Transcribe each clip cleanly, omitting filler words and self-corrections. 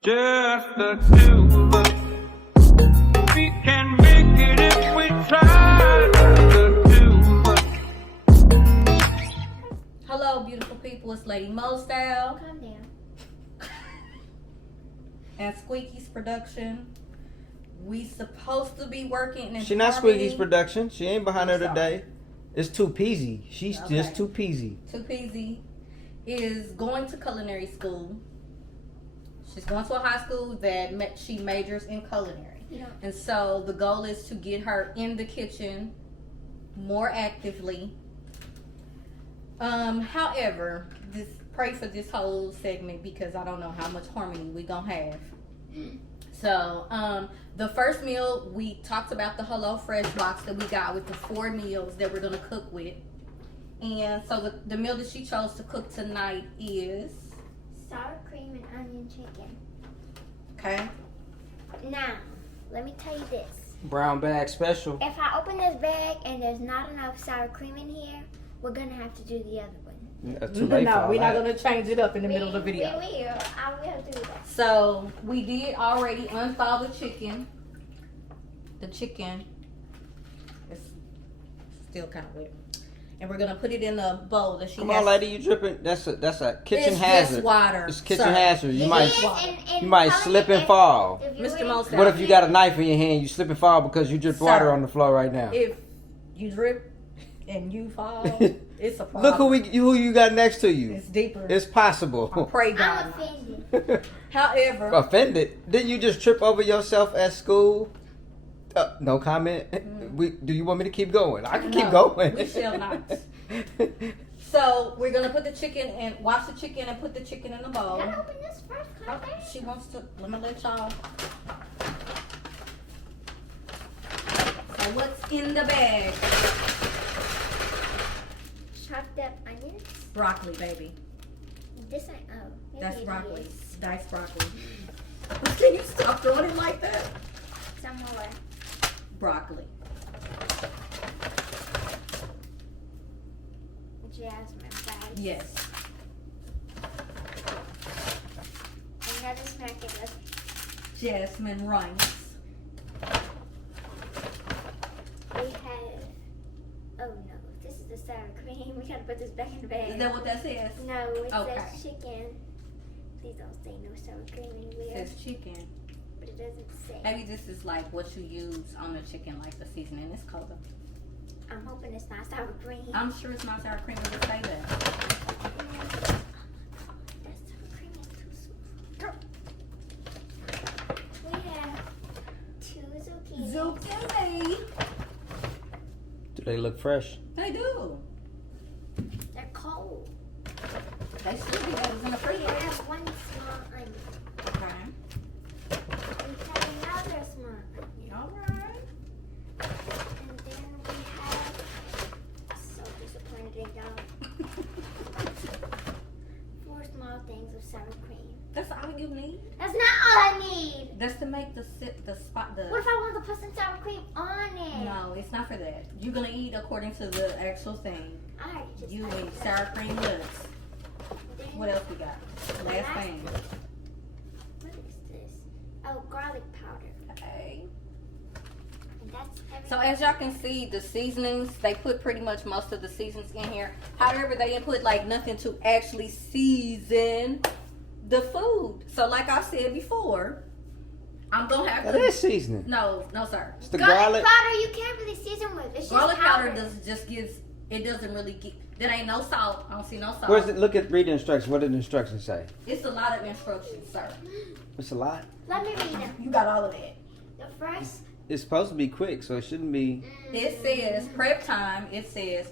Just the two of us. We can make it if we try. The two of us. Hello, beautiful people. It's Lady Mostyle Calm down. and Squeaky's production. We supposed to be working in She not harmony. Squeaky's production. She ain't behind her I'm sorry. today. It's too peasy. She's Okay. just too peasy. Too Peasy is going to culinary school. She's going to a high school that she majors in culinary. You don't. And so the goal is to get her in the kitchen more actively. However, pray for this whole segment because I don't know how much harmony we gonna have. So, the first meal we talked about the Hello Fresh box that we got with the 4 meals that we're gonna cook with. And so the meal that she chose to cook tonight is Sour cream and onion chicken. okay. Now, let me tell you this. Brown bag special. If I open this bag and there's not enough sour cream in here, we're gonna have to do the other one. Too late for all we're not that. gonna change it up in the middle of the video. We will. I will do that. So we did already unthaw the chicken. The chicken is still kind of wet, and we're gonna put it in the bowl that she Come has. on, lady, you dripping? That's a kitchen It's hazard. just water. It's kitchen sir. hazard. You It might is water. you might slip and fall. Mr. Mostyle. What if you got a knife in your hand? You slip and fall because you drip water Sir. on the floor right now. If you drip and you fall, it's a problem. Look who you got next to you. It's deeper. It's I possible. pray I'm God. offended. However, Offended? Didn't you just trip over yourself at school? No comment. Do you want me to keep going? I can keep No, going. we shall not. So we're gonna put the chicken and wash the chicken and put the chicken in the bowl. Can I open this first? Can I Okay, open it? she wants to. Let me let y'all. So what's in the bag? Chopped up onions. Broccoli, baby. This ain't. Oh, maybe That's it broccoli. is. Diced broccoli. Can you stop throwing it like that? Some more. Broccoli. Jasmine rice. Yes. Another snack in this. Jasmine rice. We have. Oh no, this is the sour cream. We gotta put this back in the bag. Is that what that says? No, it Okay. says chicken. Please don't say no sour cream It anywhere. says chicken. But it doesn't say. Maybe this is like what you use on the chicken, like the seasoning. It's color. I'm hoping it's not sour cream. I'm sure it's not sour cream, but it say that. Oh my god, that sour cream is too sweet. We have 2 zucchini. Zucchini. Do they look fresh? They do. They're cold. They should be. That was in the We freezer. have 1 small onion. Okay. We have another small onion. All right. And then we have. So disappointed in y'all. 4 small things of sour cream. That's all you need. That's not all I need. That's to make the spot the. What if I want to put some sour cream on it? No, it's not for that. You're gonna eat according to the actual thing. I already just You ate need that. sour cream nuts. Then- What else we got? Last thing. What is this? Oh, garlic powder. Okay. And that's everything. So as y'all can see, the seasonings, they put pretty much most of the seasonings in here. However, they didn't put like nothing to actually season the food. So like I said before, I'm gonna have That to. is seasoning. No, sir. It's the garlic garlic. powder you can't really season with. It's just Garlic powder powder. just gives. It doesn't really get. There ain't no salt. I don't see no salt. Where's it? Read the instructions. What did the instructions say? It's a lot of instructions, sir. It's a lot. Let me read them. You got all of that. The first. It's supposed to be quick, so it shouldn't be. It says prep time. It says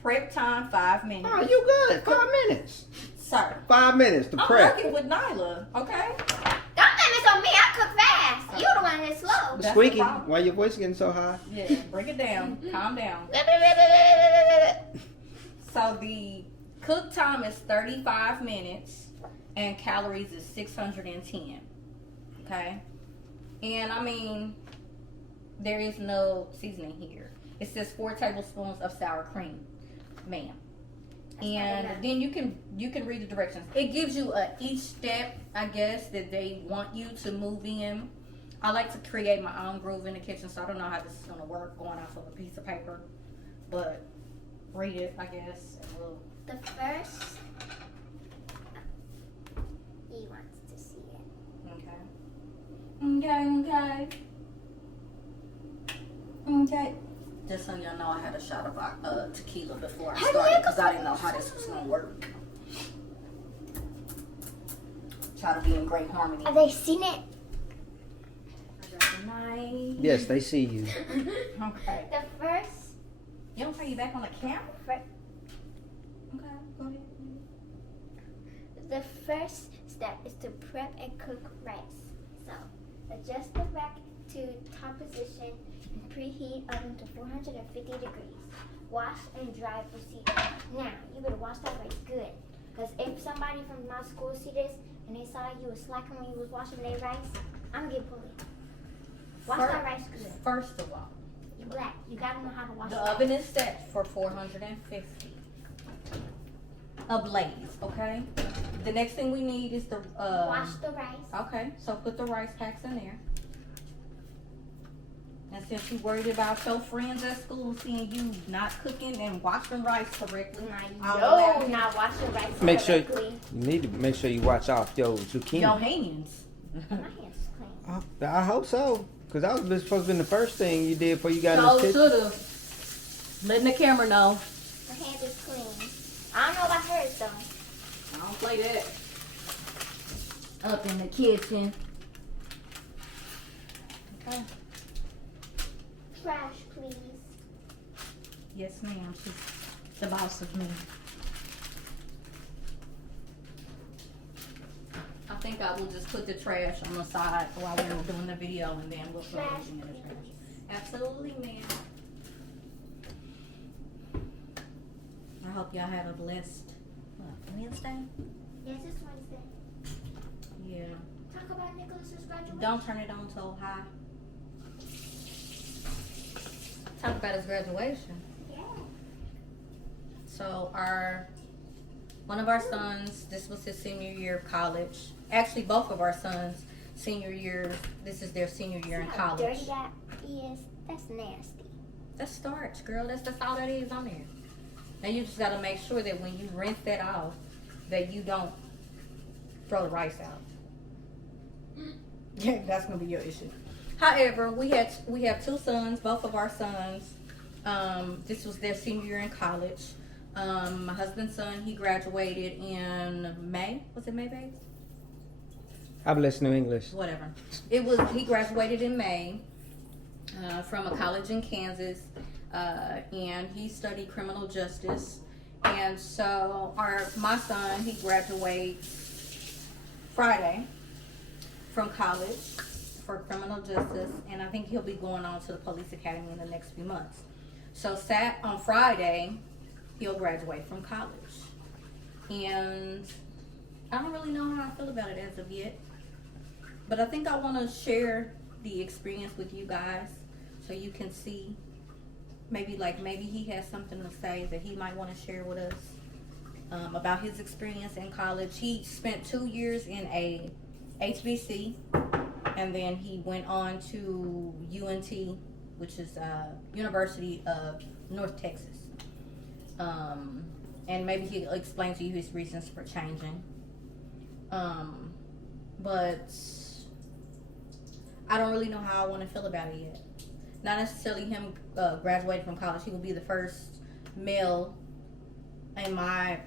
prep time 5 minutes. Oh, you good? 5 minutes. Sir, 5 minutes to I'm prep. working with Nyla. Okay. Don't blame this on me. I cook fast. You the one that's slow. That's Squeaky, the problem. why your voice getting so high? Yeah, bring it down. Calm down. So the cook time is 35 minutes and calories is 610. Okay? And I mean, there is no seasoning here. It says 4 tablespoons of sour cream. Ma'am. And then you can read the directions. It gives you each step, I guess, that they want you to move in. I like to create my own groove in the kitchen, so I don't know how this is gonna work going off of a piece of paper, but read it, I guess. And we'll... The first, he wants to see it. Okay. Just so y'all know, I had a shot of tequila before I started because I didn't know how this was gonna work. Try to be in great harmony. Have they seen it? Nice. Yes, they see you. Okay. The first, You don't turn you back on the camera? Okay, go ahead. the first step is to prep and cook rice. So, adjust the rack to top position and preheat oven to 450 degrees. Wash and dry procedure. Now, you better wash that rice good. Because if somebody from my school see this and they saw you was slacking when you was washing their rice, I'm gonna get bullied. Wash that rice good. First of all, You're black. You gotta know how to wash the rice. oven is set for 450 ablaze, okay? The next thing we need is the Wash the rice. okay, so put the rice packs in there. And since you worried about your friends at school seeing you not cooking and washing rice correctly, I'll allow No, you- not wash the rice Make sure correctly. you need to make sure you watch off your zucchini. your hands. My hands is clean. I hope so, cause that was supposed to be the first thing you did before you got in So this kitchen. should've. Letting the camera know. My hands is clean. I don't know about hers though. I don't play that. Up in the kitchen. Okay. Trash, please. Yes, ma'am. She's the boss of me. I think I will just put the trash on the side while we're doing the video, and then we'll throw Trash, everything in the trash. please. Absolutely, ma'am. I hope y'all have a blessed Wednesday. Yes, it's Wednesday. Yeah. Talk about Nicholas's graduation. Don't turn it on so high. Talk about his graduation. Yeah. So one of our sons, this was his senior year of college. Actually, both of our sons, senior year, this is their senior year in See how college. dirty that is? That's nasty. That's starch, girl. That's all that is on there. Now you just gotta make sure that when you rinse that off, that you don't throw the rice out. Yeah, that's gonna be your issue. However, we have two sons, both of our sons. This was their senior year in college. My husband's son, he graduated in May. Was it May, babe? I bless New English. Whatever. He graduated in May from a college in Kansas, and he studied criminal justice. And so my son, he graduates Friday from college for criminal justice, and I think he'll be going on to the police academy in the next few months. So on Friday, he'll graduate from college. And I don't really know how I feel about it as of yet. But I think I want to share the experience with you guys so you can see maybe he has something to say that he might want to share with us about his experience in college. He spent 2 years in a HBC, and then he went on to UNT, which is University of North Texas. And maybe he'll explain to you his reasons for changing. But I don't really know how I want to feel about it yet. Not necessarily him graduating from college. He will be the first male in my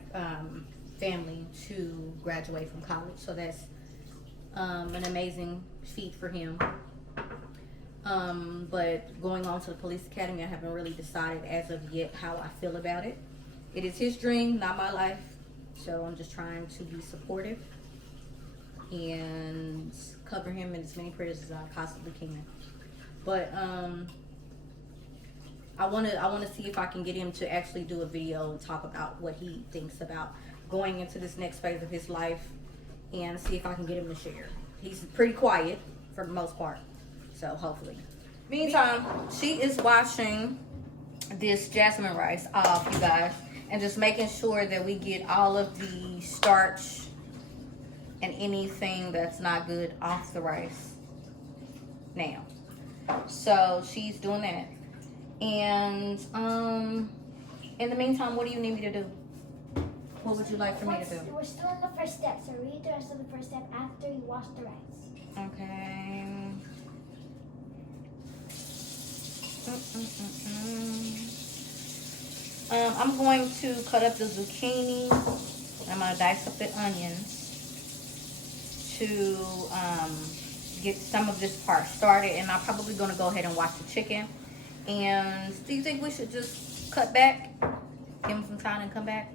family to graduate from college. So that's an amazing feat for him. But going on to the police academy, I haven't really decided as of yet how I feel about it. It is his dream, not my life. So I'm just trying to be supportive and cover him in as many prayers as I possibly can. But I want to see if I can get him to actually do a video and talk about what he thinks about going into this next phase of his life, and see if I can get him to share. He's pretty quiet for the most part, so hopefully. Meantime, she is washing this jasmine rice off, you guys. and just making sure that we get all of the starch and anything that's not good off the rice now. So she's doing that. And in the meantime, what do you need me to do? What would you like for me to do? We're still in the first step, so read the rest of the first step after you wash the rice. Okay. I'm going to cut up the zucchini. I'm going to dice up the onions to get some of this part started. And I'm probably going to go ahead and wash the chicken. And do you think we should just cut back? Give them some time and come back?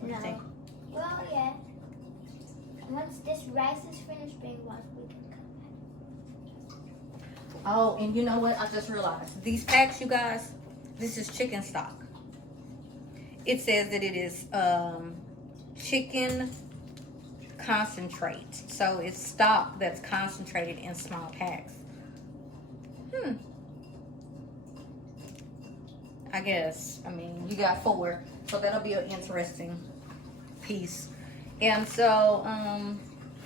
What do you think? Well, yeah. Once this rice is finished being washed, we can come back. Oh, and you know what? I just realized. These packs, you guys, this is chicken stock. It says that it is chicken concentrate. So it's stock that's concentrated in small packs. I guess. I mean, you got 4. So that'll be an interesting piece. And so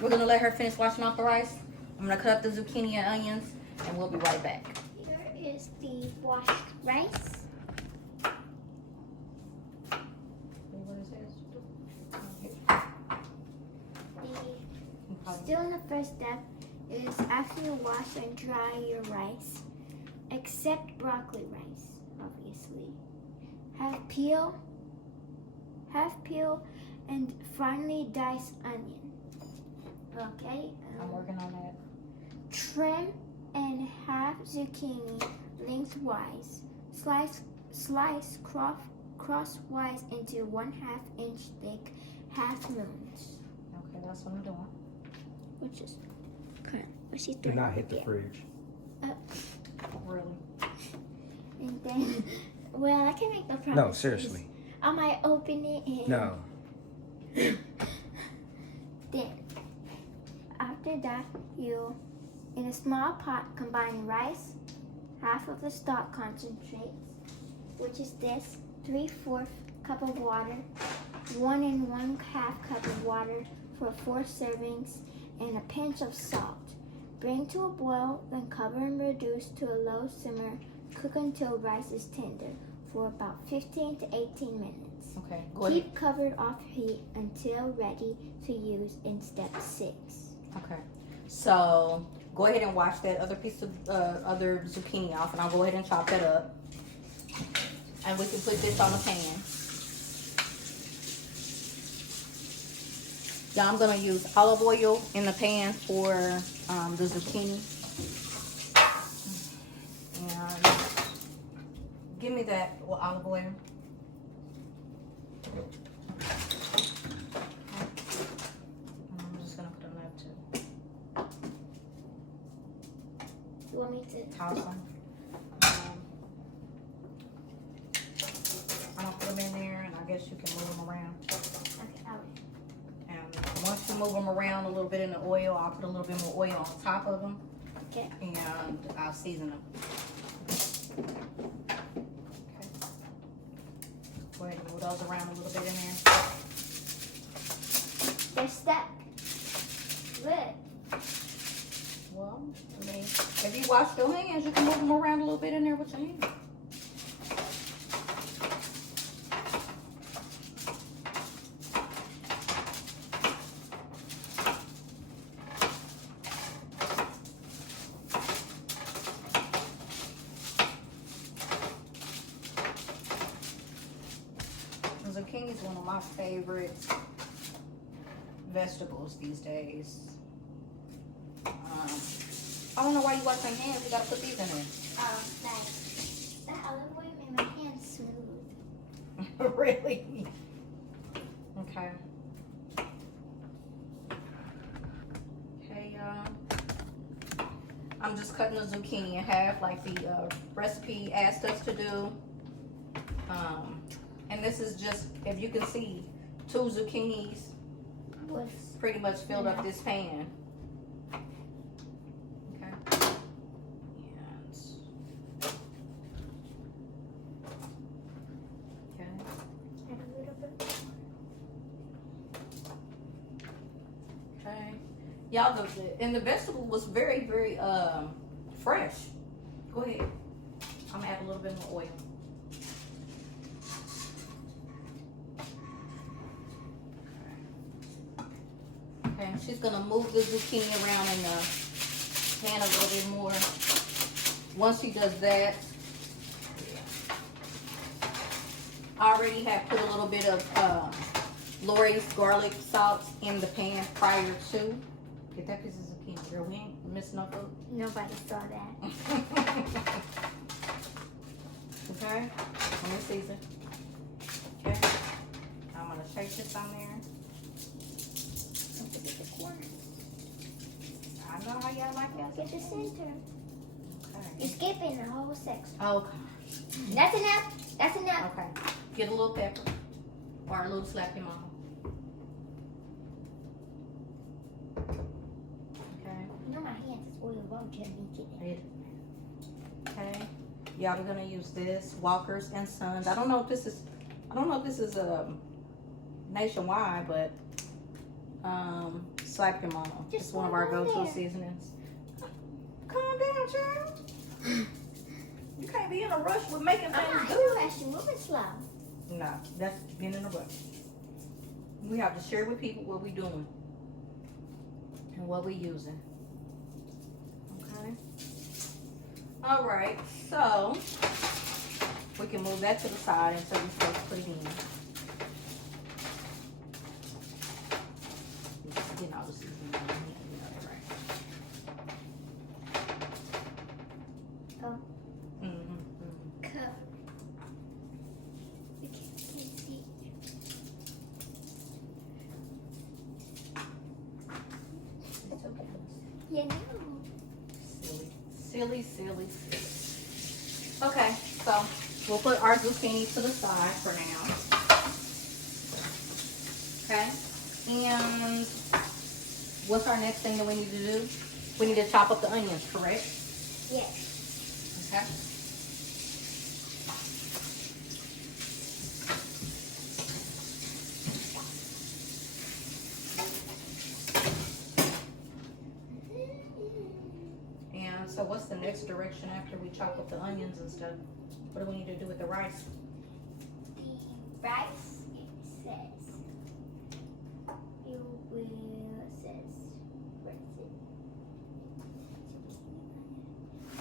we're going to let her finish washing off the rice. I'm going to cut up the zucchini and onions, and we'll be right back. Here is the washed rice. Still in the first step is after you wash and dry your rice, except broccoli rice, obviously. Have peel, and finely dice onion. Okay. I'm working on that. Trim and half zucchini lengthwise. Slice crosswise into 1/2 inch thick half moons. Okay, that's what I'm doing. Which is kind of what she's Do doing. not hit the fridge. Really? And then, well, I can make no promise. No, seriously. I might open it and No. Then, after that, you, in a small pot, combine rice, half of the stock concentrates, which is this, 3/4 cup of water, 1 1/2 cup of water for 4 servings, and a pinch of salt. Bring to a boil, then cover and reduce to a low simmer. Cook until rice is tender for about 15 to 18 minutes. Okay, go ahead. Keep covered off heat until ready to use in step 6. Okay, so go ahead and wash that other piece of other zucchini off, and I'll go ahead and chop that up. And we can put this on the pan. Yeah, I'm gonna use olive oil in the pan for the zucchini. And give me that olive oil. I'm just gonna put them there too. You want me to Toss them. I'm gonna put them in there, and I guess you can move them around. Okay, I'll And once you move them around a little bit in the oil, I'll put a little bit more oil on top of them. Okay. And I'll season them. Okay. Go ahead and move those around a little bit in there. They're stuck. Good. Well, I mean, if you wash your hands, you can move them around a little bit in there with your hands. Zucchini is one of my favorite vegetables these days. I don't know why you wash your hands. You gotta put these in there. That olive oil made my hands smooth. Really? Okay. Okay, I'm just cutting the zucchini in half like the recipe asked us to do. And this is just, if you can see, 2 zucchinis pretty much filled up this pan. Okay. And Y'all, and the vegetable was very, very fresh. Go ahead. I'm gonna add a little bit more oil. Okay, she's gonna move the zucchini around in the pan a little bit more. Once she does that, I already have put a little bit of Lori's garlic salt in the pan prior to. Get that piece of zucchini, girl. We ain't missing no food. Nobody saw that. Okay, let me season. Okay, I'm gonna shake this on there. Don't forget the corner. I know how y'all like that. Get the center. Okay. You're skipping the whole section. Okay. That's enough. That's enough. Okay. Get a little pepper or a little slap your mama. Okay. You know my hands is oil. Won't tell me get it. Okay. Y'all are gonna use this Walkers and Sons. I don't know if this is nationwide, but slap your mama. Just It's one of our one go-to there. seasonings. Calm down, child. You can't be in a rush with making I'm things not good. interested. Moving slow. No, that's being in a rush. We have to share with people what we're doing and what we're using. Okay. All right, so we can move that to the side until we start to put it in. Getting all the seasoning on here, you know that, right? Oh. Mm-hmm. Cup. You can't see. It's okay. You know. Silly. Okay, so we'll put our zucchini to the side for now. Okay, and what's our next thing that we need to do? We need to chop up the onions, correct? Yes. Okay. And so what's the next direction after we chop up the onions and stuff? What do we need to do with the rice? The rice, it says, you will, it says, where is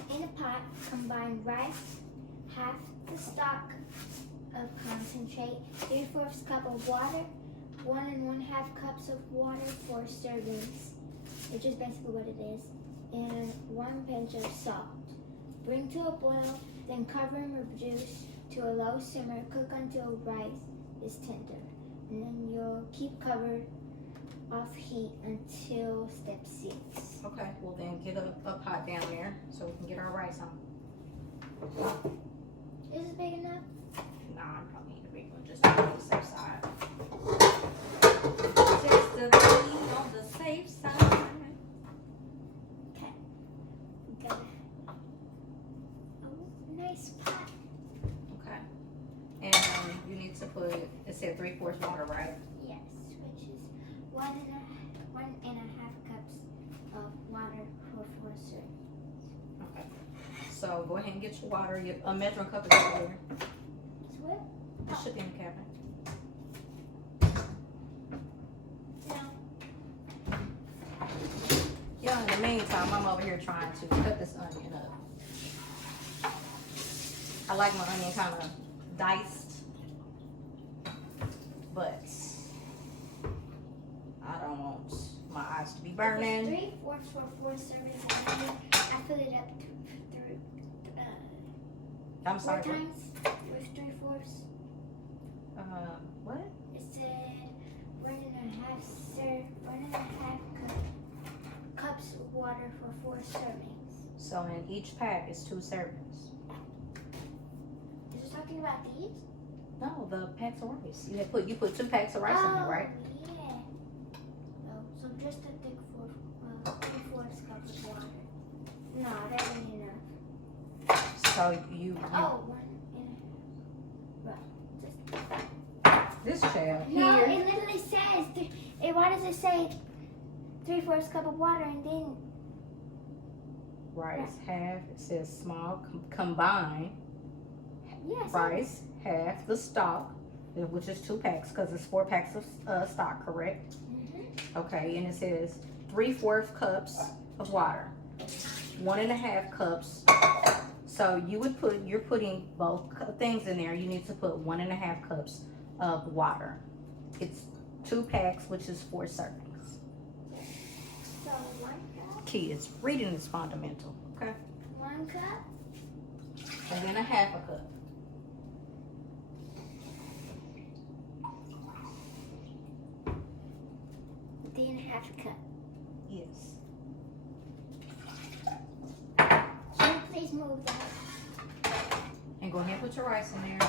it? In a pot, combine rice, half the stock of concentrate, 3/4 cup of water, 1 1/2 cups of water for servings, which is basically what it is, and 1 pinch of salt. Bring to a boil, then cover and reduce to a low simmer. Cook until rice is tender, and then you'll keep covered off heat until step 6. Okay, well then get a pot down there so we can get our rice on. Is this big enough? Nah, I probably need a big one just to be on the safe side. Just to be on the safe side. Okay. We got a nice pot. Okay. And you need to put, it said 3/4 water, right? Yes, which is 1 1/2 cups of water for 4 servings. Okay. So go ahead and get your water. A measuring cup is over there. This what? It should be in the cabinet. No. Yeah, in the meantime, I'm over here trying to cut this onion up. I like my onion kind of diced, but I don't want my eyes to be burning. 3/4 for 4 servings, and then I fill it up through I'm 4 sorry. times with 3/4. What? It said 1 1/2 cups of water for 4 servings. So in each pack is 2 servings. Is it talking about these? No, the packs of rice. You put 2 packs of rice in there, right? Yeah. Oh, so just a thick 3/4 cup of water. No, that ain't enough. So you Oh, 1 this child No, here. it literally says. Why does it say 3/4 cup of water, and then Rice, half. It says small. Combine. yes. Rice, half the stock, which is 2 packs because it's 4 packs of stock, correct? Okay, and it says 3/4 cups of water, 1.5 cups. So you're putting both things in there. You need to put 1.5 cups of water. It's 2 packs, which is 4 servings. So 1 cup. Kids, reading is fundamental. Okay, 1 cup. and then 1/2 cup. Then 1/2 cup. Yes. Can you please move that? And go ahead and put your rice in there.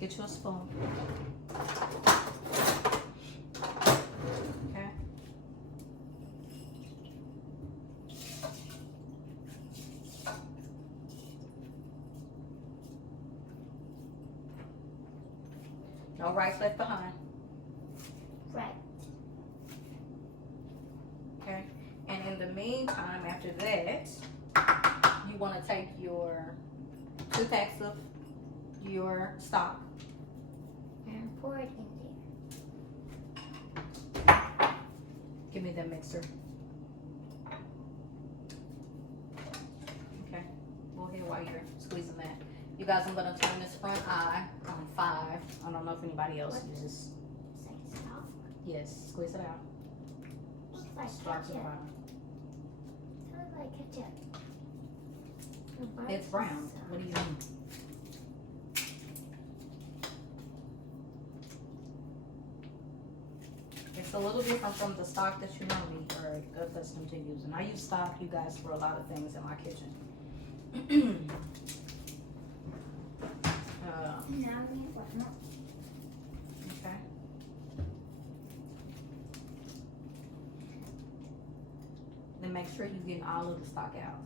Get you a spoon. Okay. No rice left behind. Right. Okay. And in the meantime, after that, you want to take your 2 packs of your stock. And pour it in Give me that mixer. Okay. Go ahead while you're squeezing that. You guys, I'm going to turn this front eye on 5. I don't know if anybody else uses. there. Say stop. Yes, squeeze it out. Looks like Start to the ketchup. bottom. It looks like ketchup. It's brown. What do you mean? It's a little different from the stock that you normally are accustomed to using. I use stock, you guys, for a lot of things in my kitchen. Now we want more. Okay. Then make sure you're getting all of the stock out.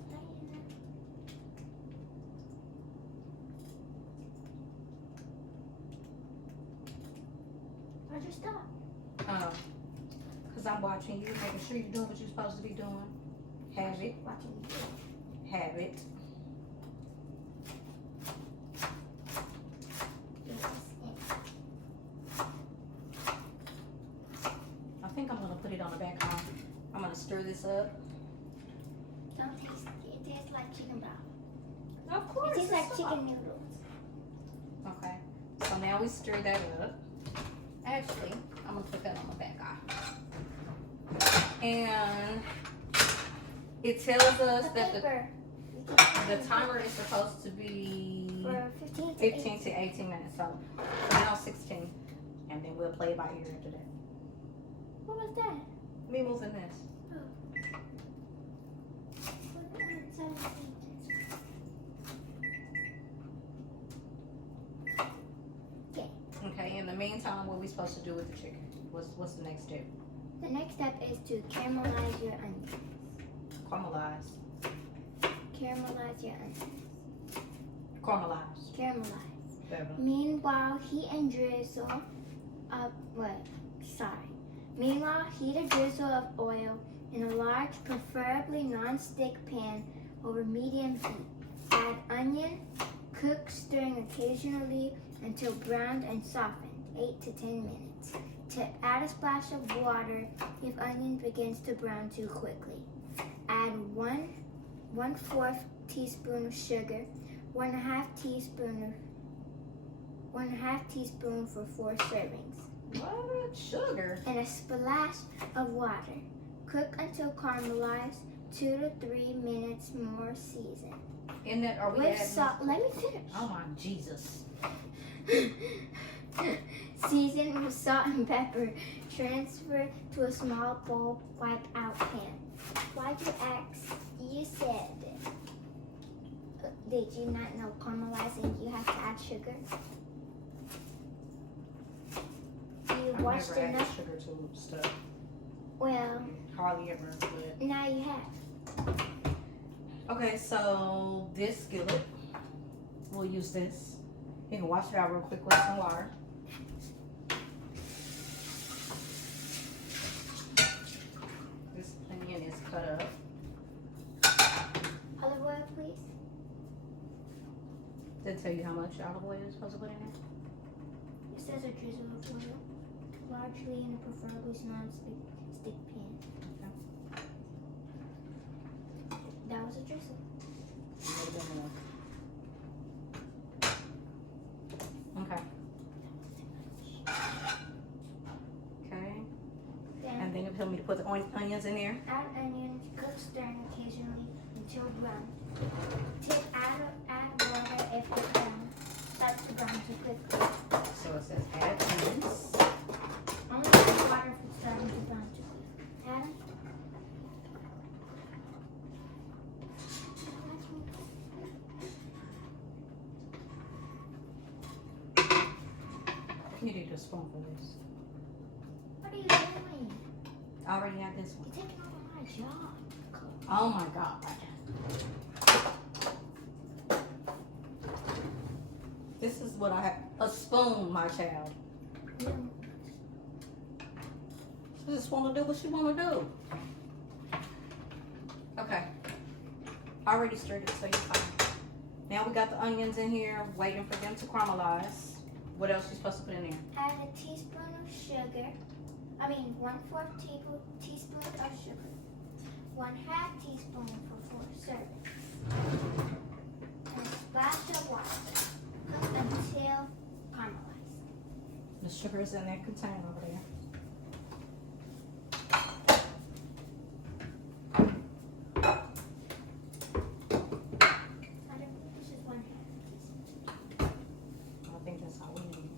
Why'd you stop? Because I'm watching you, making sure you're doing what you're supposed to be doing. Have it. Watching you. Have it. I think I'm going to put it on the back home. I'm going to stir this up. Don't taste it. It tastes like chicken broth. Of course. It tastes like it's chicken noodles. Okay. So now we stir that up. Actually, I'm going to put that on the back eye. And it tells us that the timer is supposed to be for 15 to 18 minutes. So now 16. And then we'll play it by ear after that. What was that? Me moving this. Okay, in the meantime, what are we supposed to do with the chicken? What's the next step? The next step is to caramelize your onions. Caramelize. Caramelize your onions. Caramelize. Caramelize. Better. Meanwhile, heat a drizzle of oil in a large, preferably non-stick pan over medium heat. Add onion, cook, stirring occasionally until browned and softened, 8 to 10 minutes. Tip, add a splash of water if onion begins to brown too quickly. Add 1/4 teaspoon of sugar, 1/2 teaspoon for 4 servings. What? Sugar? And a splash of water. Cook until caramelized, 2 to 3 minutes more season. In that, are we With adding? salt, let me finish. Oh my Jesus. Season with salt and pepper. Transfer to a small bowl, wipe out pan. Why'd you ask? You said, did you not know caramelizing you have to add sugar? You watched I've never added enough. sugar to stuff. Well, Hardly ever, but. now you have. Okay, so this skillet, we'll use this. You can wash it out real quick with some water. cut up. Olive oil, please. Did it tell you how much olive oil you're supposed to put in there? It says a drizzle of oil, largely in a preferably non-stick pan. That was a drizzle. A little bit more. Okay. Okay. Then And then you told me to put the onions in there. add onions, cook stirring occasionally until brown. Add water if the brown starts to brown too quickly. So it says add onions. Only add water if it's starting to brown too quickly. Add 'em. You need a spoon for this. What are you doing? I already have this one. You're taking over my job. Oh my God. This is what I have. A spoon, my child. She just want to do what she want to do. Okay. I already stirred it, so you're fine. Now we got the onions in here, waiting for them to caramelize. What else you supposed to put in there? Add a teaspoon of sugar. 1/4 teaspoon of sugar. 1/2 teaspoon for 4 servings. And a splash of water. Cook until caramelized. The sugar is in that container over there. This is 1/2 teaspoon. I think that's all we need.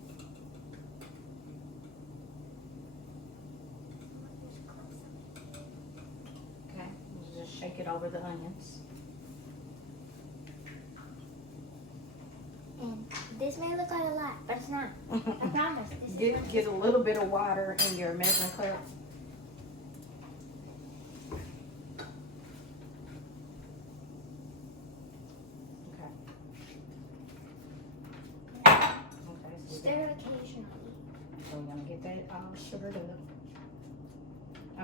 Okay, we'll just shake it over the onions. And this may look like a lot, but it's not. I promise. This is what Get a little bit of water in your measuring cup. Okay. Okay, so stir occasionally. we're gonna get that sugared up.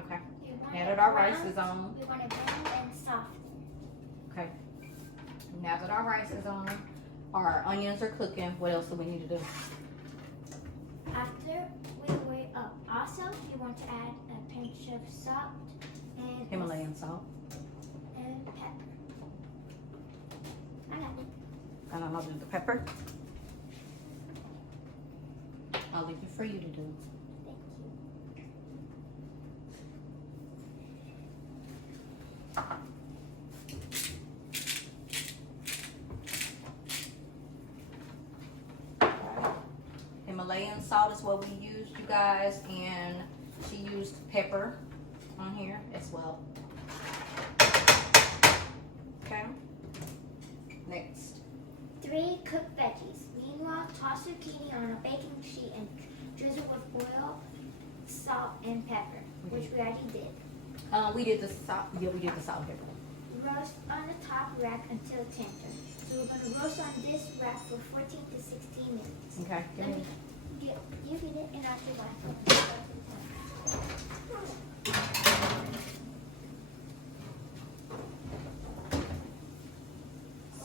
Okay. You want Now it that our brown, rice is on, you want it brown and soften. okay. Now that our rice is on, our onions are cooking, what else do we need to do? After we weigh up, also you want to add a pinch of salt and Himalayan salt. and pepper. I got it. And I'll do the pepper. I'll leave it for you to do. Thank you. Himalayan salt is what we used, you guys, and she used pepper on here as well. Okay. Next. 3 cooked veggies. Meanwhile, toss zucchini on a baking sheet and drizzle with oil, salt, and pepper, which we already did. We did the salt. Yeah, we did the salt pepper. Roast on the top rack until tender. So we're going to roast on this rack for 14 to 16 minutes. Okay. Give me. You get it and I'll do that.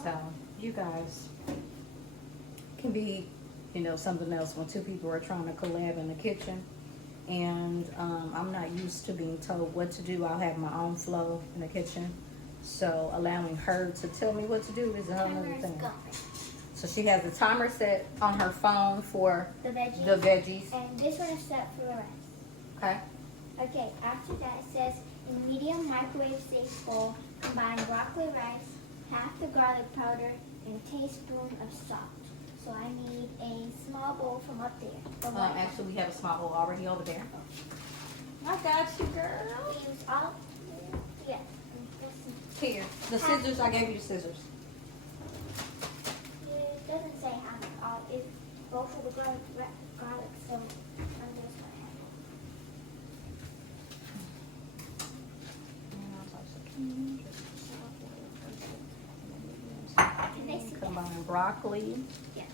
So you guys can be, something else when 2 people are trying to collab in the kitchen. And I'm not used to being told what to do. I'll have my own flow in the kitchen. So allowing her to tell me what to do is another Timer is thing. going. So she has the timer set on her phone for The veggies. the veggies. And this one is set for the rest. Okay. Okay, after that it says in medium microwave safe bowl, combine broccoli rice, half the garlic powder, and a teaspoon of salt. So I need a small bowl from up there. The white one. Actually, we have a small bowl already over there. I got you, girl. We use all, yeah. Here, the scissors. I gave you the scissors. It doesn't say how much all, it both for the garlic, so I'm just gonna have it. Can they see that? Combine broccoli. Yes.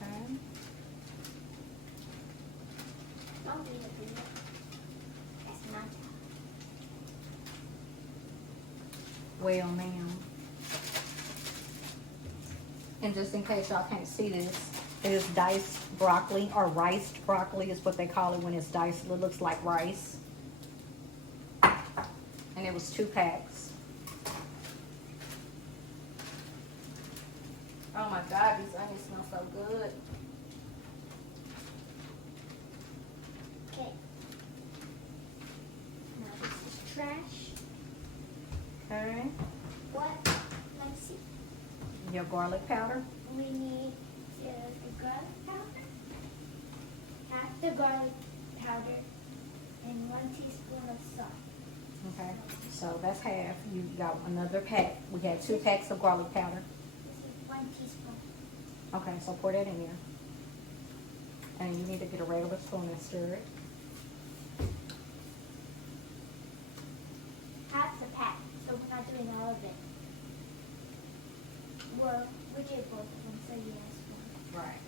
Okay. don't need a beater. That's not. Well, ma'am. And just in case y'all can't see this, it is diced broccoli, or riced broccoli is what they call it when it's diced. It looks like rice. And it was 2 packs. Oh my God, these onions smell so good. Okay. Now this is trash. Okay. What? Let's see. Your garlic powder. We need the garlic powder, half the garlic powder, and 1 teaspoon of salt. Okay. So that's half. You got another pack. We had 2 packs of garlic powder. This is 1 teaspoon. Okay, so pour that in there. And you need to get a regular spoon and stir it. Half the pack, so we're not doing all of it. Well, we did both of them, so yes. Right.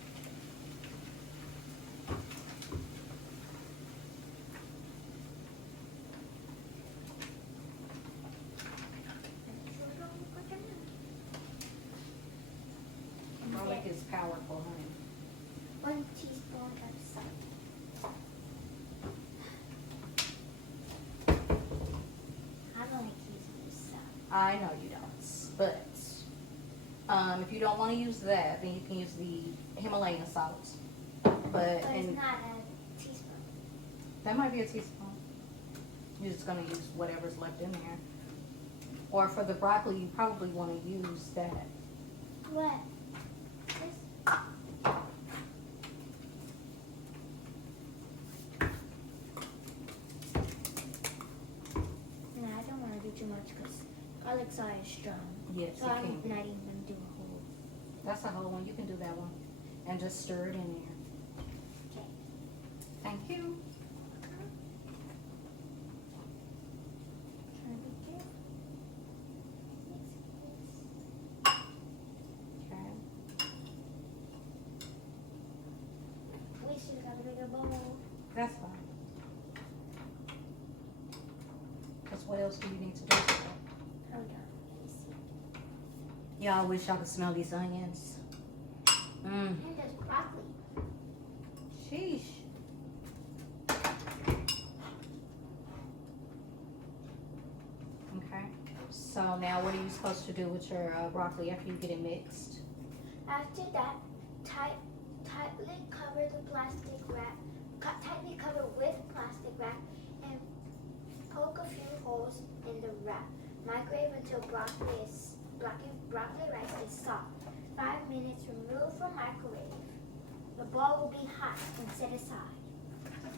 Garlic is powerful, honey. 1 teaspoon of salt. I don't like using this salt. I know you don't, but if you don't want to use that, then you can use the Himalayan salt. But But it's and not a teaspoon. that might be a teaspoon. You're just gonna use whatever's left in there. Or for the broccoli, you probably want to use that. What? This? No, I don't want to do too much because garlic salt is strong. Yes, So you I'm can. not even going to do a whole. That's a whole one. You can do that one, and just stir it in there. Okay. Thank you. Trying to be careful. Okay. We should have got a bigger bowl. That's fine. Because what else do you need to do? Hold on. Let me see. Y'all wish y'all could smell these onions. Mmm. And there's broccoli. Sheesh. Okay. So now what are you supposed to do with your broccoli after you get it mixed? After that, tightly cover the plastic wrap. Tightly cover with plastic wrap and poke a few holes in the wrap. Microwave until broccoli rice is soft. 5 minutes, remove from microwave. The bowl will be hot and set aside.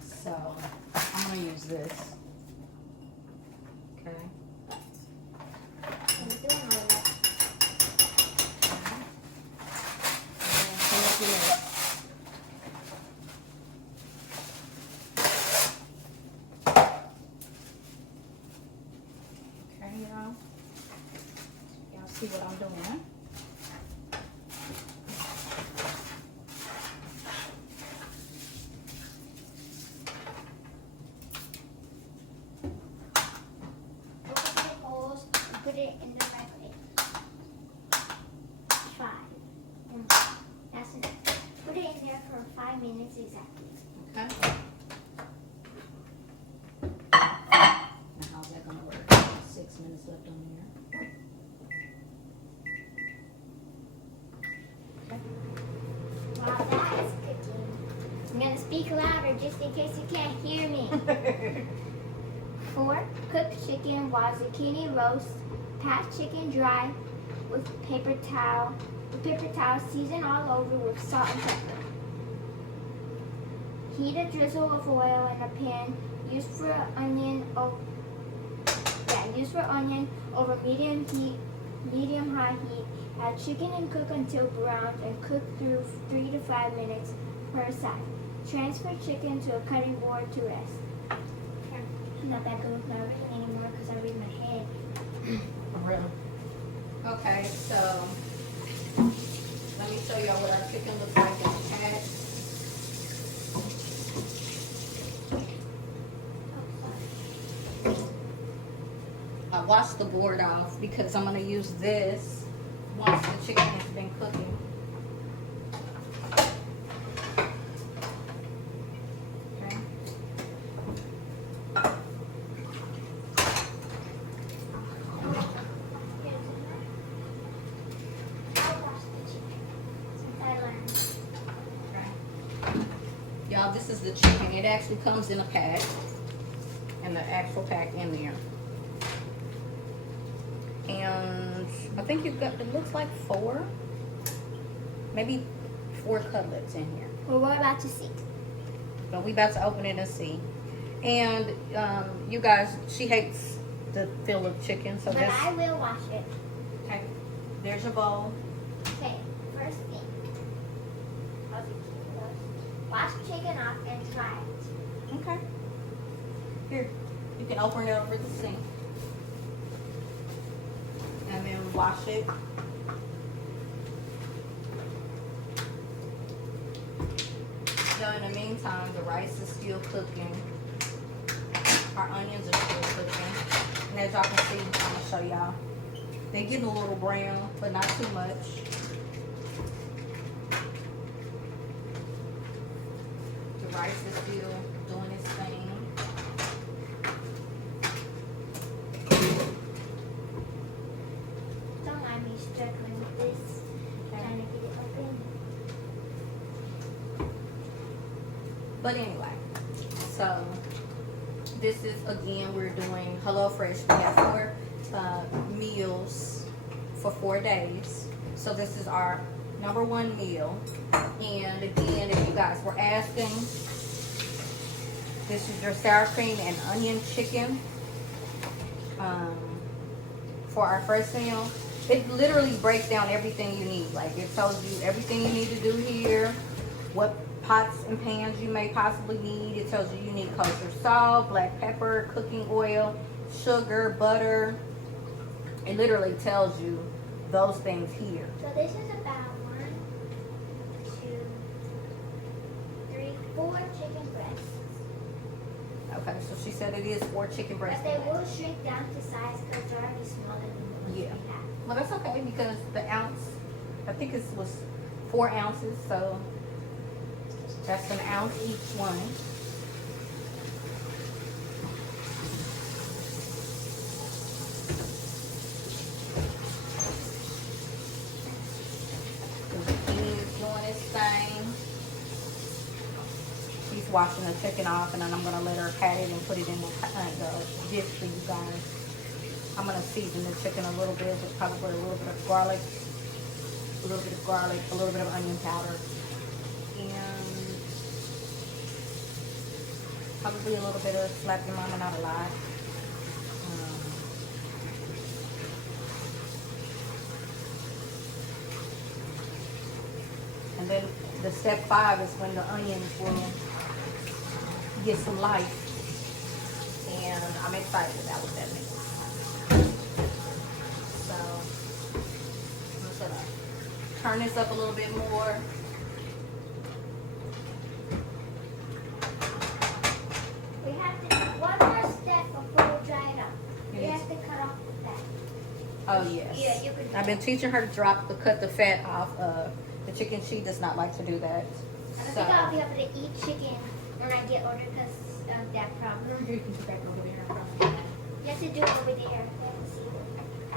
So I'm gonna use this. Okay. I'm doing all that. Okay, y'all. Y'all see what I'm doing? Open the holes and put it in the microwave. 5. That's enough. Put it in there for 5 minutes exactly. Okay. Now how's that gonna work? 6 minutes left on here. While that is cooking, I'm going to speak louder just in case you can't hear me. 4. Cook chicken while zucchini roast. Pat chicken dry with paper towel. Season all over with salt and pepper. Heat a drizzle of oil in a pan. Use for onion over medium high heat. Add chicken and cook until browned and cook through 3 to 5 minutes per side. Transfer chicken to a cutting board to rest. I'm not that good with my reading anymore because I read my head. Really? Okay, so let me show y'all what our chicken looks like in the pack. wash the board off because I'm gonna use this once the chicken has been cooking. Okay. I'll wash the chicken since I learned. Y'all, this is the chicken. It actually comes in a pack. And the actual pack in there. And I think you've got, it looks like 4. Maybe 4 cutlets in here. Well, we're about to see. But we about to open it and see. And you guys, she hates the feel of chicken. So But just, I will wash it. okay, there's your bowl. Okay, first thing. Wash chicken off and try it. Okay. Here, you can open it over the sink. And then wash it. So in the meantime, the rice is still cooking. Our onions are still cooking. And as y'all can see, I'm gonna show y'all. They're getting a little brown, but not too much. The rice is still doing its thing. Don't mind me struggling with this. Trying to get it open. But anyway, so this is, again, we're doing HelloFresh. We have 4 meals for 4 days. So this is our number 1 meal. And again, if you guys were asking, this is your sour cream and onion chicken for our first meal. It literally breaks down everything you need. Like, it tells you everything you need to do here, what pots and pans you may possibly need. It tells you you need kosher salt, black pepper, cooking oil, sugar, butter. It literally tells you those things here. So this is about 1, 2, 3, 4 chicken breasts. Okay, so she said it is 4 chicken breasts. But they will shrink down to size because they're already smaller than the ones Yeah. we have. Well, that's okay because the ounce, I think it was 4 ounces, so that's an ounce each one. The zucchini is doing its thing. She's washing the chicken off, and then I'm gonna let her pat it and put it in the dish for you guys. I'm gonna season the chicken a little bit with probably a little bit of garlic, a little bit of onion powder, and probably a little bit of slap your mama, not a lot. And then the step 5 is when the onions will get some life, and I'm excited about what that means. So I'm just gonna turn this up a little bit more. We have to do one more step before we dry it up. We Yes. have to cut off the fat. Oh yes. Yeah, you can do I've been that. teaching her to cut the fat off of the chicken. She does not like to do that. I don't So think I'll be able to eat chicken when I get older because of that problem. you can go back over there. You have to do it over there. You have to see it. I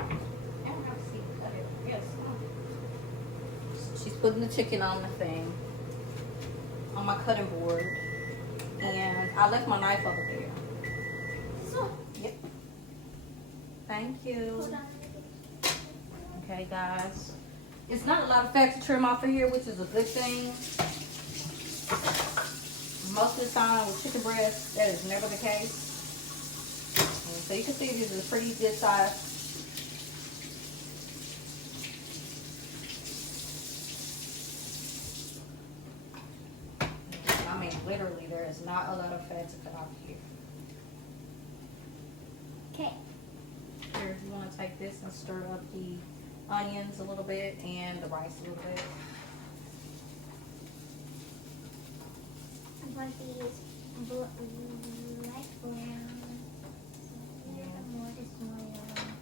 don't have to see it. Cut it. Yes. She's putting the chicken on the thing, on my cutting board, and I left my knife over there. This one. Yep. Thank you. Hold on. Okay, guys. It's not a lot of fat to trim off of here, which is a good thing. Most of the time with chicken breast, that is never the case. And so you can see this is a pretty good size. I mean, literally, there is not a lot of fat to cut off here. Okay. Here, you want to take this and stir up the onions a little bit and the rice a little bit. I want these light brown. A little bit more, just more yellow.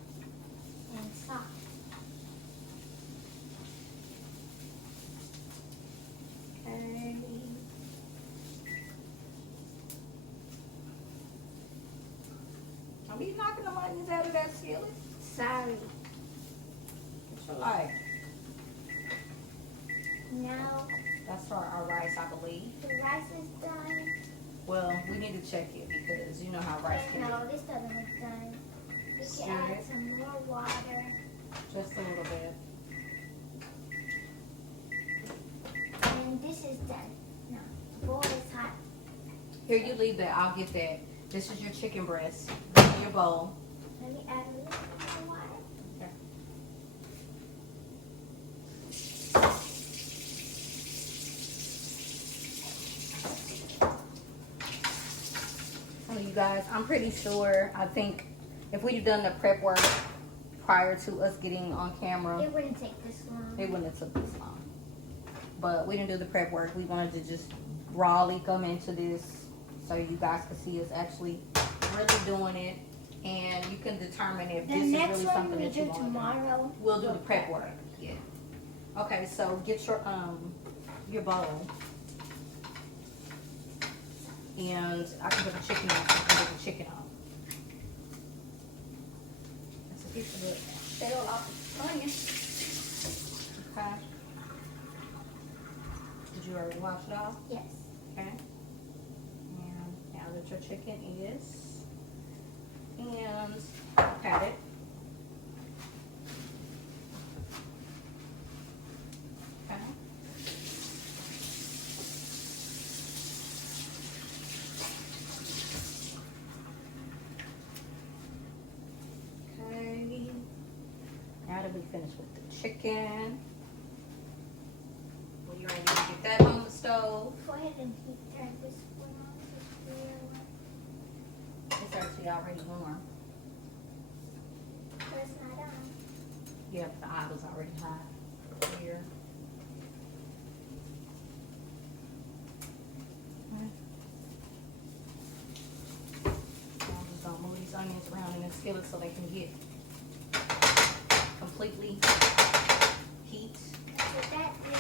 onions out of that skillet? Sorry. What's your like? Now That's our rice, I believe. the rice is done. Well, we need to check it because you know how rice But can no, this doesn't look done. We Stir can add it. some more water. just a little bit. And this is done. No, the bowl is hot. Here, you leave that. I'll get that. This is your chicken breast. This is your bowl. Let me add a little bit of water. Okay. So you guys, I'm pretty sure, I think if we'd done the prep work prior to us getting on camera, It wouldn't take this long. it wouldn't have took this long. But we didn't do the prep work. We wanted to just rawly come into this so you guys could see us actually really doing it. And you can determine if The this is next really one something we that you do want to do. tomorrow. We'll do the prep work. Yeah. Okay, so get your bowl. And I can put the chicken on. I can put the chicken on. That's a piece of it. Peel off the onion. Okay. Did you already wash it off? Yes. Okay. And now that your chicken is, and pat it. Okay. Okay. Now that we finished with the chicken, we ready to get that on the stove. Go ahead and turn this one on. This rear one. It's actually already warm. So it's not on. Yeah, but the oven's already hot here. I'm just gonna move these onions around in the skillet so they can get completely heat. So that is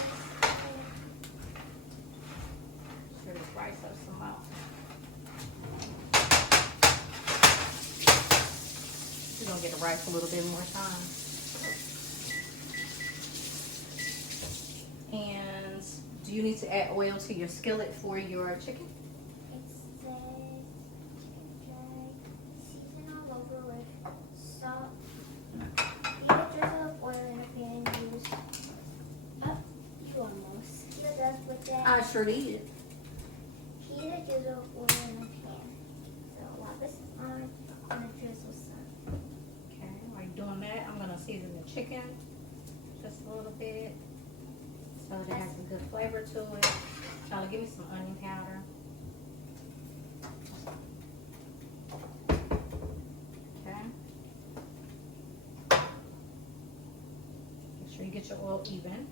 Stir this rice up some more. We're gonna get the rice a little bit more time. And do you need to add oil to your skillet for your chicken? it says chicken dry, season all over with salt. Heat a drizzle of oil in a pan. Use you almost. Heat a dust with that. I sure did. Heat a drizzle of oil in a pan. So while this is on, I'm gonna drizzle some. Okay, while you're doing that, I'm gonna season the chicken just a little bit so that it has a good flavor to it. Charlie, give me some onion powder. Okay. Make sure you get your oil even.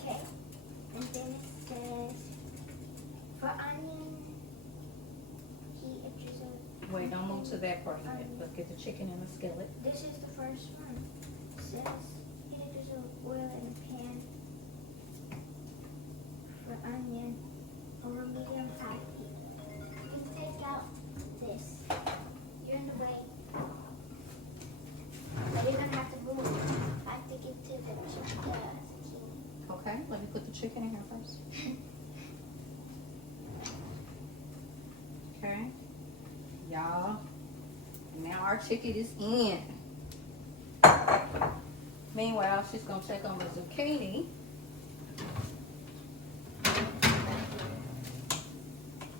Okay. And then it says for onion, heat a drizzle. Wait, don't move to that part yet. Let's get the chicken in the skillet. This is the first one. It says heat a drizzle of oil in a pan for onion over medium high heat. You can take out this. You're in the way. But you're gonna have to move. I have to get to the zucchini. Okay, let me put the chicken in here first. Okay. Y'all, now our chicken is in. Meanwhile, she's gonna check on the zucchini.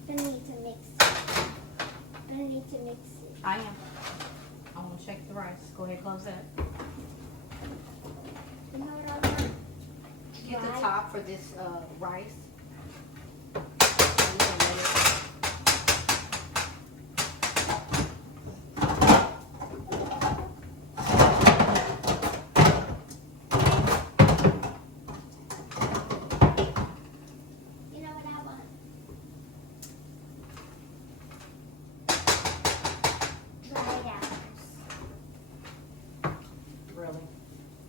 I need to mix it. I need to mix it. I am. I'm gonna check the rice. Go ahead, close that. You know what I want? Get the Right. top for this rice. And we're gonna let it- You know what I want? Dried apples. Really?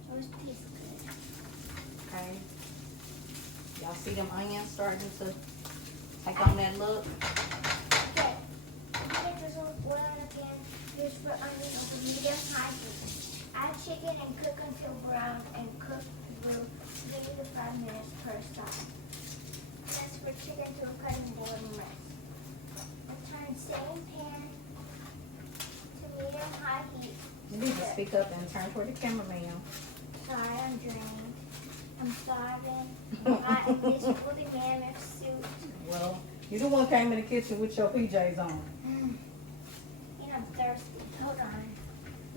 Those taste good. Okay. Y'all see them onions starting to take on that look? Okay. Heat a drizzle of for onion over medium-high heat. Add chicken and cook until brown and cook through 3 to 5 minutes per side. Transfer chicken to a cutting board and rest. Return same pan to medium-high heat. You need to speak up and turn toward the camera, ma'am. Sorry, I'm drained. I'm starving. I'm hot in this woolly mammoth suit. Well, you the one came in the kitchen with your PJs on. And I'm thirsty. Hold on.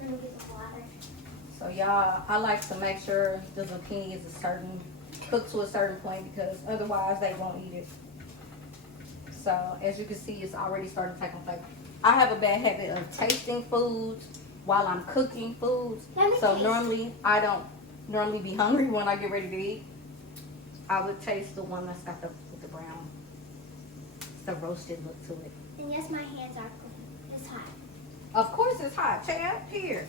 Let me get the water. So y'all, I like to make sure the zucchini is cooked to a certain point because otherwise they won't eat it. So as you can see, it's already starting to take on flavor. I have a bad habit of tasting foods while I'm cooking foods. Let me So taste. normally I don't normally be hungry when I get ready to eat. I would taste the one that's got the brown, the roasted look to it. And yes, my hands are cold. It's hot. Of course it's hot. Chad, here.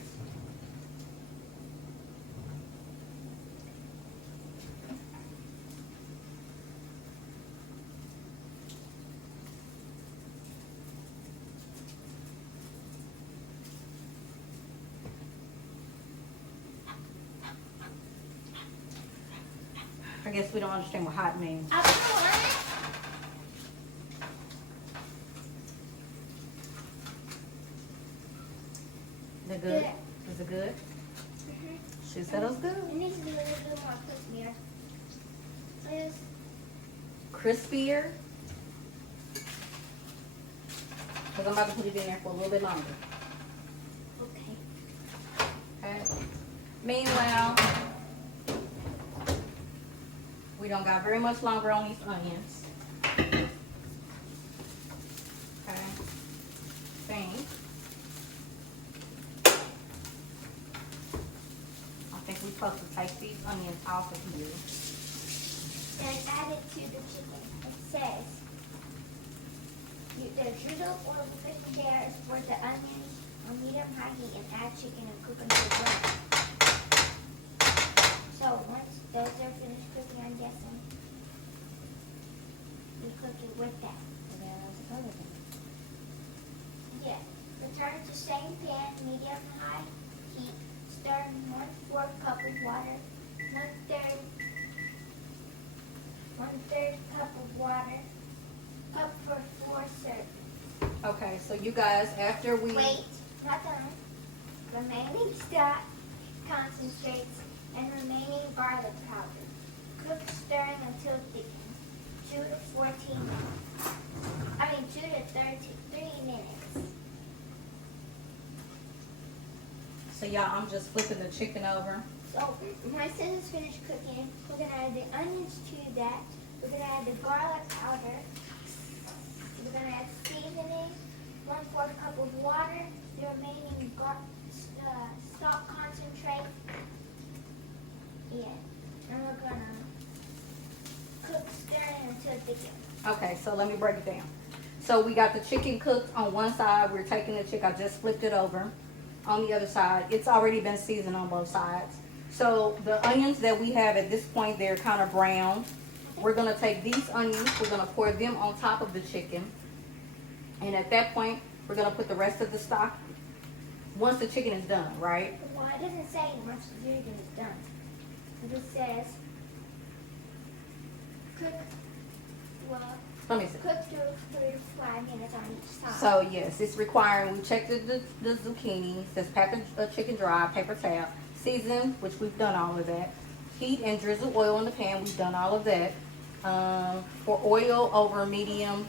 I guess we don't understand what hot means. I'm hot. They're good? Good. Is it good? Mm-hmm. She said it was good. It needs to be a little bit more crispier. Please. Crispier. Because I'm about to put it in there for a little bit longer. Okay. Okay. Meanwhile, we don't got very much longer on these onions. Okay. I think we're supposed to take these onions off of here. Then add it to the chicken. It says, the drizzle oil of the fish there is for the onions on medium-high heat and add chicken and cook until brown. So once those are finished cooking, I'm guessing, you cook it with that. Yeah. Return to same pan, medium-high heat. Stir 1/4 cup of water, 1/3 cup of water, cup for 4 servings. Okay, so you guys, after we... Wait, not done. Remaining stock, concentrates, and remaining garlic powder. Cook stirring until thickened. 2 to 14 minutes. 2 to 3 minutes. So y'all, I'm just flipping the chicken over. So once this is finished cooking, we're gonna add the onions to that. We're gonna add the garlic powder. We're gonna add seasoning, 1/4 cup of water, the remaining salt concentrate. Yeah, and we're gonna cook stirring until thickened. Okay, so let me break it down. So we got the chicken cooked on one side. We're taking the chicken. I just flipped it over. On the other side, it's already been seasoned on both sides. So the onions that we have at this point, they're kind of brown. We're gonna take these onions, we're gonna pour them on top of the chicken. And at that point, we're gonna put the rest of the stock once the chicken is done, right? Well, it doesn't say once the chicken is done. It just says cook, Let me see. cook through 3 to 5 minutes on each side. So yes, it's requiring, we checked the zucchini, says pack a chicken dry, paper towel, season, which we've done all of that. Heat and drizzle oil in the pan, we've done all of that. For oil over medium,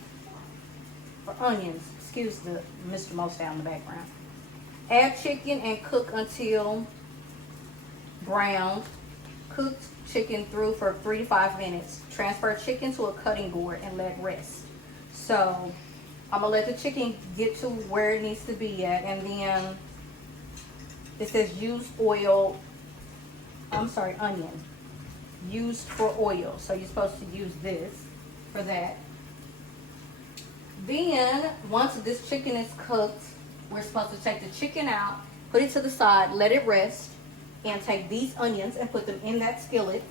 for onions, excuse the Mr. Mostyle in the background. Add chicken and cook until browned. Cooked chicken through for 3 to 5 minutes. Transfer chicken to a cutting board and let rest. So I'm gonna let the chicken get to where it needs to be at, and then it says use onion. Used for oil. So you're supposed to use this for that. Then once this chicken is cooked, we're supposed to take the chicken out, put it to the side, let it rest, and take these onions and put them in that skillet.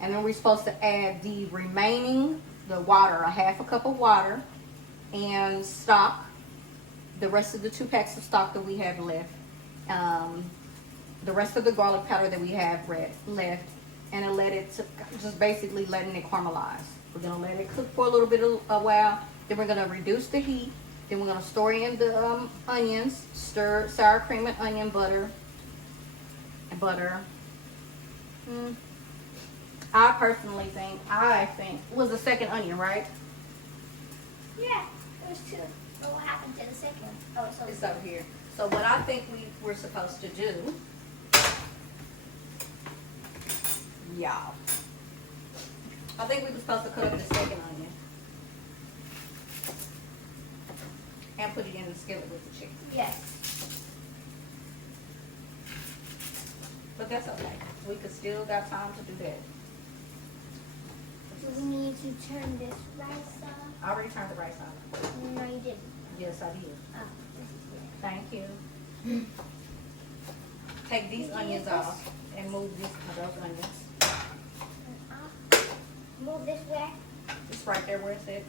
And then we're supposed to add the remaining, the water, a 1/2 cup of water, and stock the rest of the 2 packs of stock that we have left, the rest of the garlic powder that we have left, and then let it, just basically letting it caramelize. We're gonna let it cook for a little bit of a while. Then we're gonna reduce the heat. Then we're gonna store in the onions, stir sour cream and onion butter. I personally think, was the second onion, right? Yeah, there's 2. But what happened to the second one? Oh, it's over It's here. over here. So what I think we're supposed to do, y'all, I think we were supposed to cut up the second onion and put it in the skillet with the chicken. Yes. But that's okay. We could still got time to do that. Do we need to turn this rice off? I already turned the rice on. No, you didn't. Yes, I did. Oh, this is good. Thank you. Take these onions off and move those onions. Move this way. It's right there where it's at.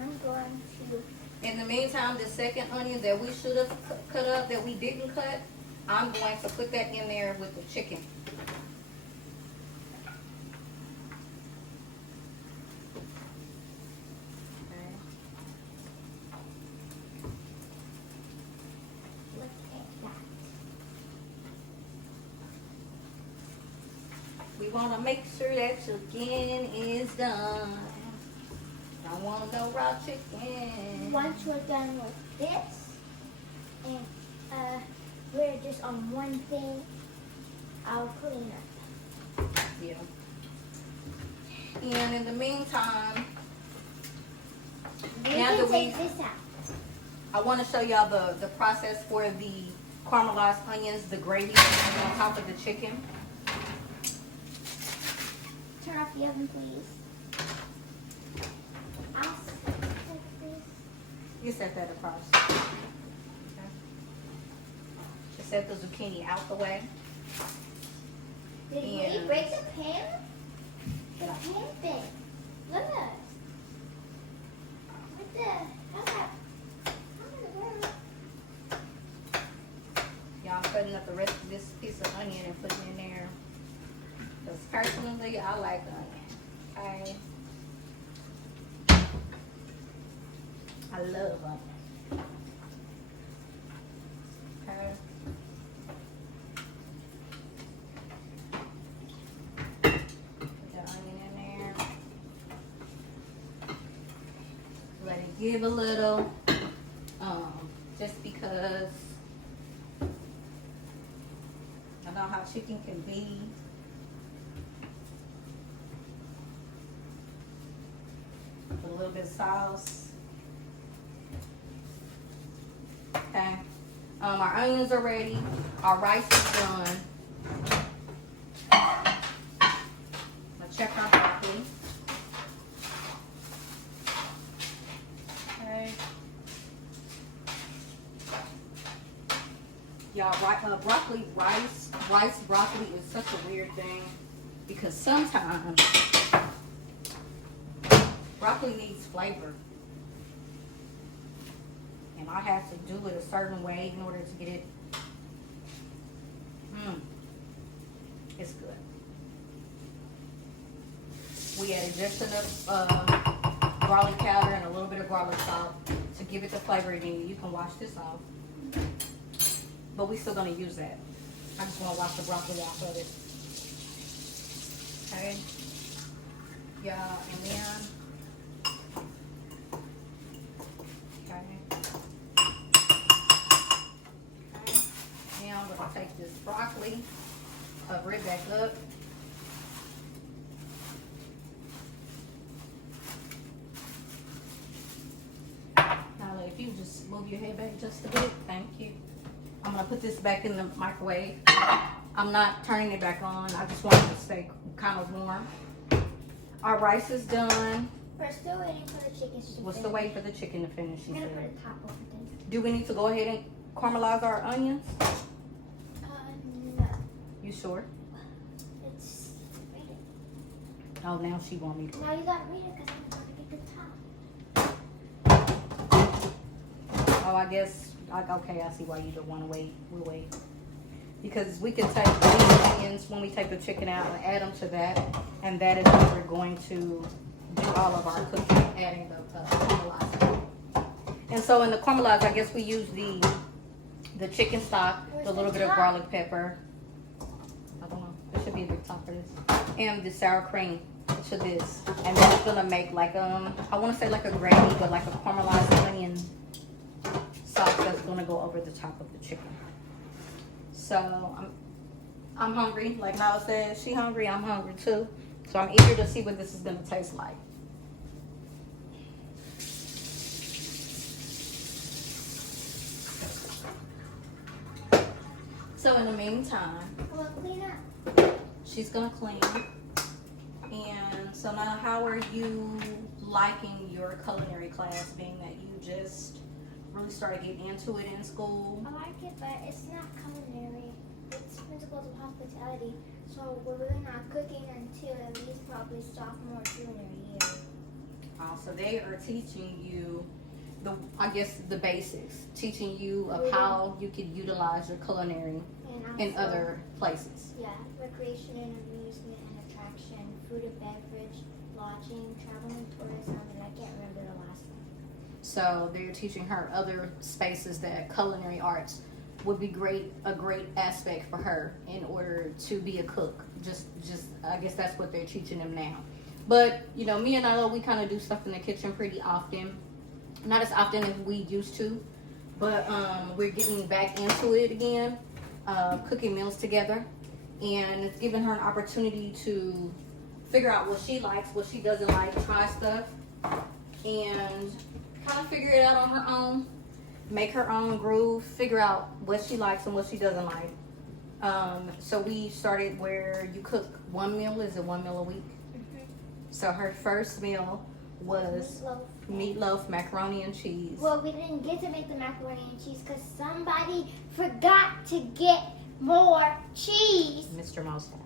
I'm going to. In the meantime, the second onion that we should have cut up that we didn't cut, I'm going to put that in there with the chicken. Okay. Look at that. We want to make sure that chicken is done. Don't want no raw chicken. Once we're done with this, and we're just on one thing, I'll clean up. Yeah. And in the meantime, We now can that take this out. I want to show y'all the process for the caramelized onions, the gravy on top of the chicken. Turn off the oven, please. I'll set this. You set that across. Okay. Just set the zucchini out the way. Did we And- break the pan? The pan thing. Look. What the? How's that? How did it work? Y'all, I'm cutting up the rest of this piece of onion and putting it in there. Because personally, I like onion. Okay. I love onion. Okay. Put the onion in there. Let it give a little. Just because I know how chicken can be. Put a little bit of sauce. Okay. Our onions are ready. Our rice is done. Let's check our broccoli. Okay. Y'all, broccoli is such a weird thing because sometimes broccoli needs flavor. And I have to do it a certain way in order to get it. It's good. We added just enough garlic powder and a little bit of garlic salt to give it the flavor it needs. You can wash this off. But we still gonna use that. I just wanna wash the broccoli off of it. Okay. Yeah, and then okay. Now I'm gonna take this broccoli, cover it back up. Now if you just move your head back just a bit, thank you. I'm gonna put this back in the microwave. I'm not turning it back on. I just want it to stay kind of warm. Our rice is done. We're still waiting for the chicken to We're still waiting for the chicken to finish. I'm gonna put said. a top over this. Do we need to go ahead and caramelize our onions? No. You sure? It's right here. Oh, now she want me to. Now you gotta read it because I'm gonna get the top. Oh, I guess. Okay, I see why you don't want to wait. We'll wait. Because we can take these onions when we take the chicken out and add them to that. And that is when we're going to do all of our cooking, adding the caramelizer. And so in the caramelized, I guess we use the chicken stock, the little bit of garlic pepper. I don't know. There should be a big top for this. And the sour cream to this. And then it's gonna make like I want to say like a gravy, but like a caramelized onion sauce that's gonna go over the top of the chicken. So I'm hungry. Like Nala said, she hungry. I'm hungry too. So I'm eager to see what this is gonna taste like. So in the meantime, Well, clean up. she's gonna clean. And so now, how are you liking your culinary class, being that you just really started getting into it in school? I like it, but it's not culinary. It's principles of hospitality. So we're really not cooking until at least probably sophomore, junior year. So they are teaching you the basics, teaching you of how you could utilize your culinary And in also, other places. Yeah, recreation and amusement and attraction, food and beverage, lodging, travel and tourism, and I can't remember the last one. So they're teaching her other spaces that culinary arts would be a great aspect for her in order to be a cook. Just I guess that's what they're teaching them now. But you know, me and Ella, we kind of do stuff in the kitchen pretty often. Not as often as we used to, but we're getting back into it again, cooking meals together, and it's giving her an opportunity to figure out what she likes, what she doesn't like, try stuff, and kind of figure it out on her own, make her own groove, figure out what she likes and what she doesn't like. So we started where you cook one meal. Is it 1 meal a week? So her first meal was meatloaf, macaroni and cheese. Well, we didn't get to make the macaroni and cheese because somebody forgot to get more cheese. Mr. Mostyle.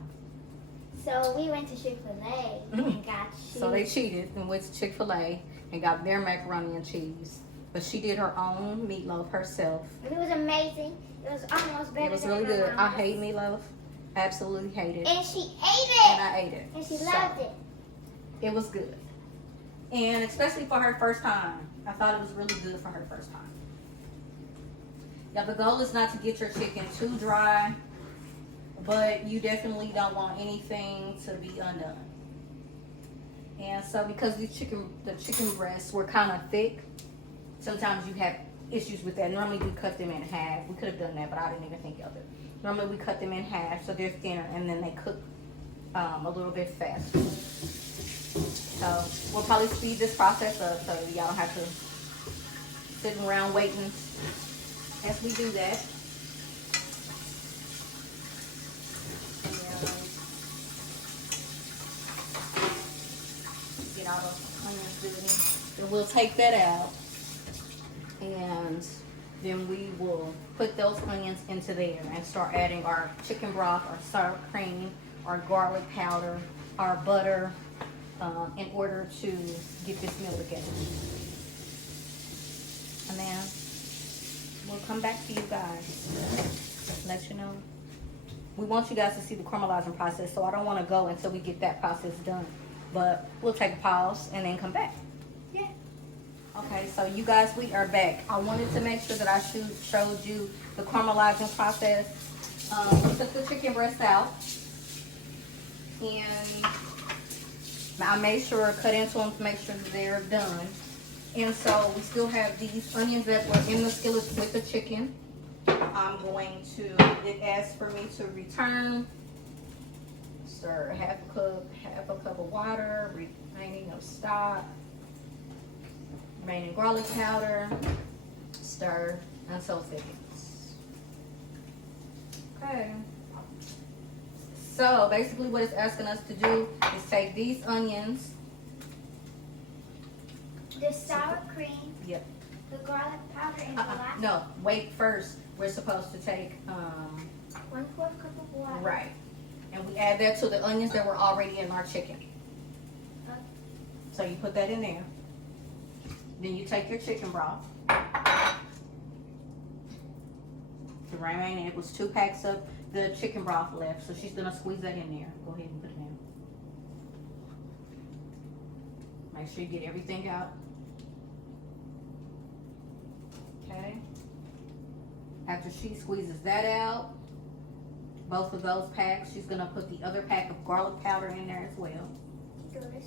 So we went to Chick-fil-A and got cheese. So they cheated and went to Chick-fil-A and got their macaroni and cheese. But she did her own meatloaf herself. And it was amazing. It was almost better It was than really my good. I mama's. hate meatloaf. Absolutely hate it. And she ate it. And I ate it. And she So, loved it. It was good. And especially for her first time. I thought it was really good for her first time. Yeah, the goal is not to get your chicken too dry, but you definitely don't want anything to be undone. And so because the chicken breasts were kind of thick, sometimes you have issues with that. Normally we cut them in half. We could have done that, but I didn't even think of it. Normally we cut them in half so they're thinner, and then they cook a little bit faster. So we'll probably speed this process up so y'all don't have to sit around waiting as we do that. And get all the onions good. Then we'll take that out, and then we will put those onions into there and start adding our chicken broth, our sour cream, our garlic powder, our butter, in order to get this meal together. And then we'll come back to you guys, let you know. We want you guys to see the caramelizing process, so I don't want to go until we get that process done. But we'll take a pause and then come back. Yeah. Okay, so you guys, we are back. I wanted to make sure that I showed you the caramelizing process. We took the chicken breast out, and I made sure, cut into them to make sure that they're done. And so we still have these onions that were in the skillet with the chicken. I'm going to, it asks for me to return, stir half a cup of water, remaining of stock, remaining garlic powder, stir until thickens. Okay. So basically what it's asking us to do is take these onions. The sour cream, Yep. the garlic powder, and the last No, wait first. We're supposed to take, 1/4 cup of water. right. And we add that to the onions that were already in our chicken. So you put that in there. Then you take your chicken broth. The remaining, it was 2 packs of the chicken broth left, so she's gonna squeeze that in there. Go ahead and put it in. Make sure you get everything out. Okay. After she squeezes that out, both of those packs, she's gonna put the other pack of garlic powder in there as well. Go this way.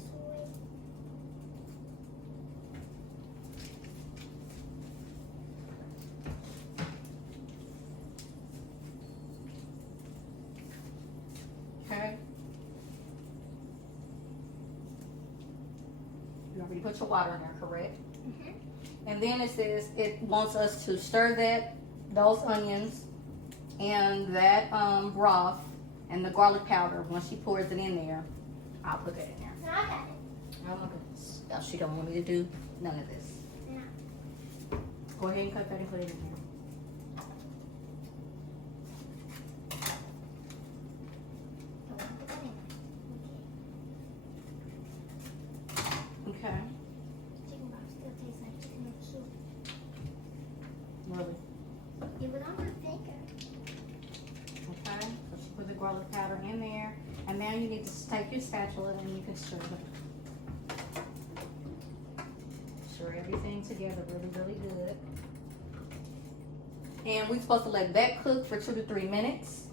Okay. You already put your water in there, correct? Mhm. And then it says it wants us to stir those onions and that broth and the garlic powder. Once she pours it in there, I'll put that in there. No, I got it. Oh my goodness. Now she don't want me to do none of this. No. Go ahead and cut that and put it in there. I want to put that in. Okay. Chicken broth still tastes like chicken noodle soup. Really. It was on my finger. Okay. So she put the garlic powder in there. And now you need to take your spatula and you can stir it. Stir everything together really, really good. And we're supposed to let that cook for 2 to 3 minutes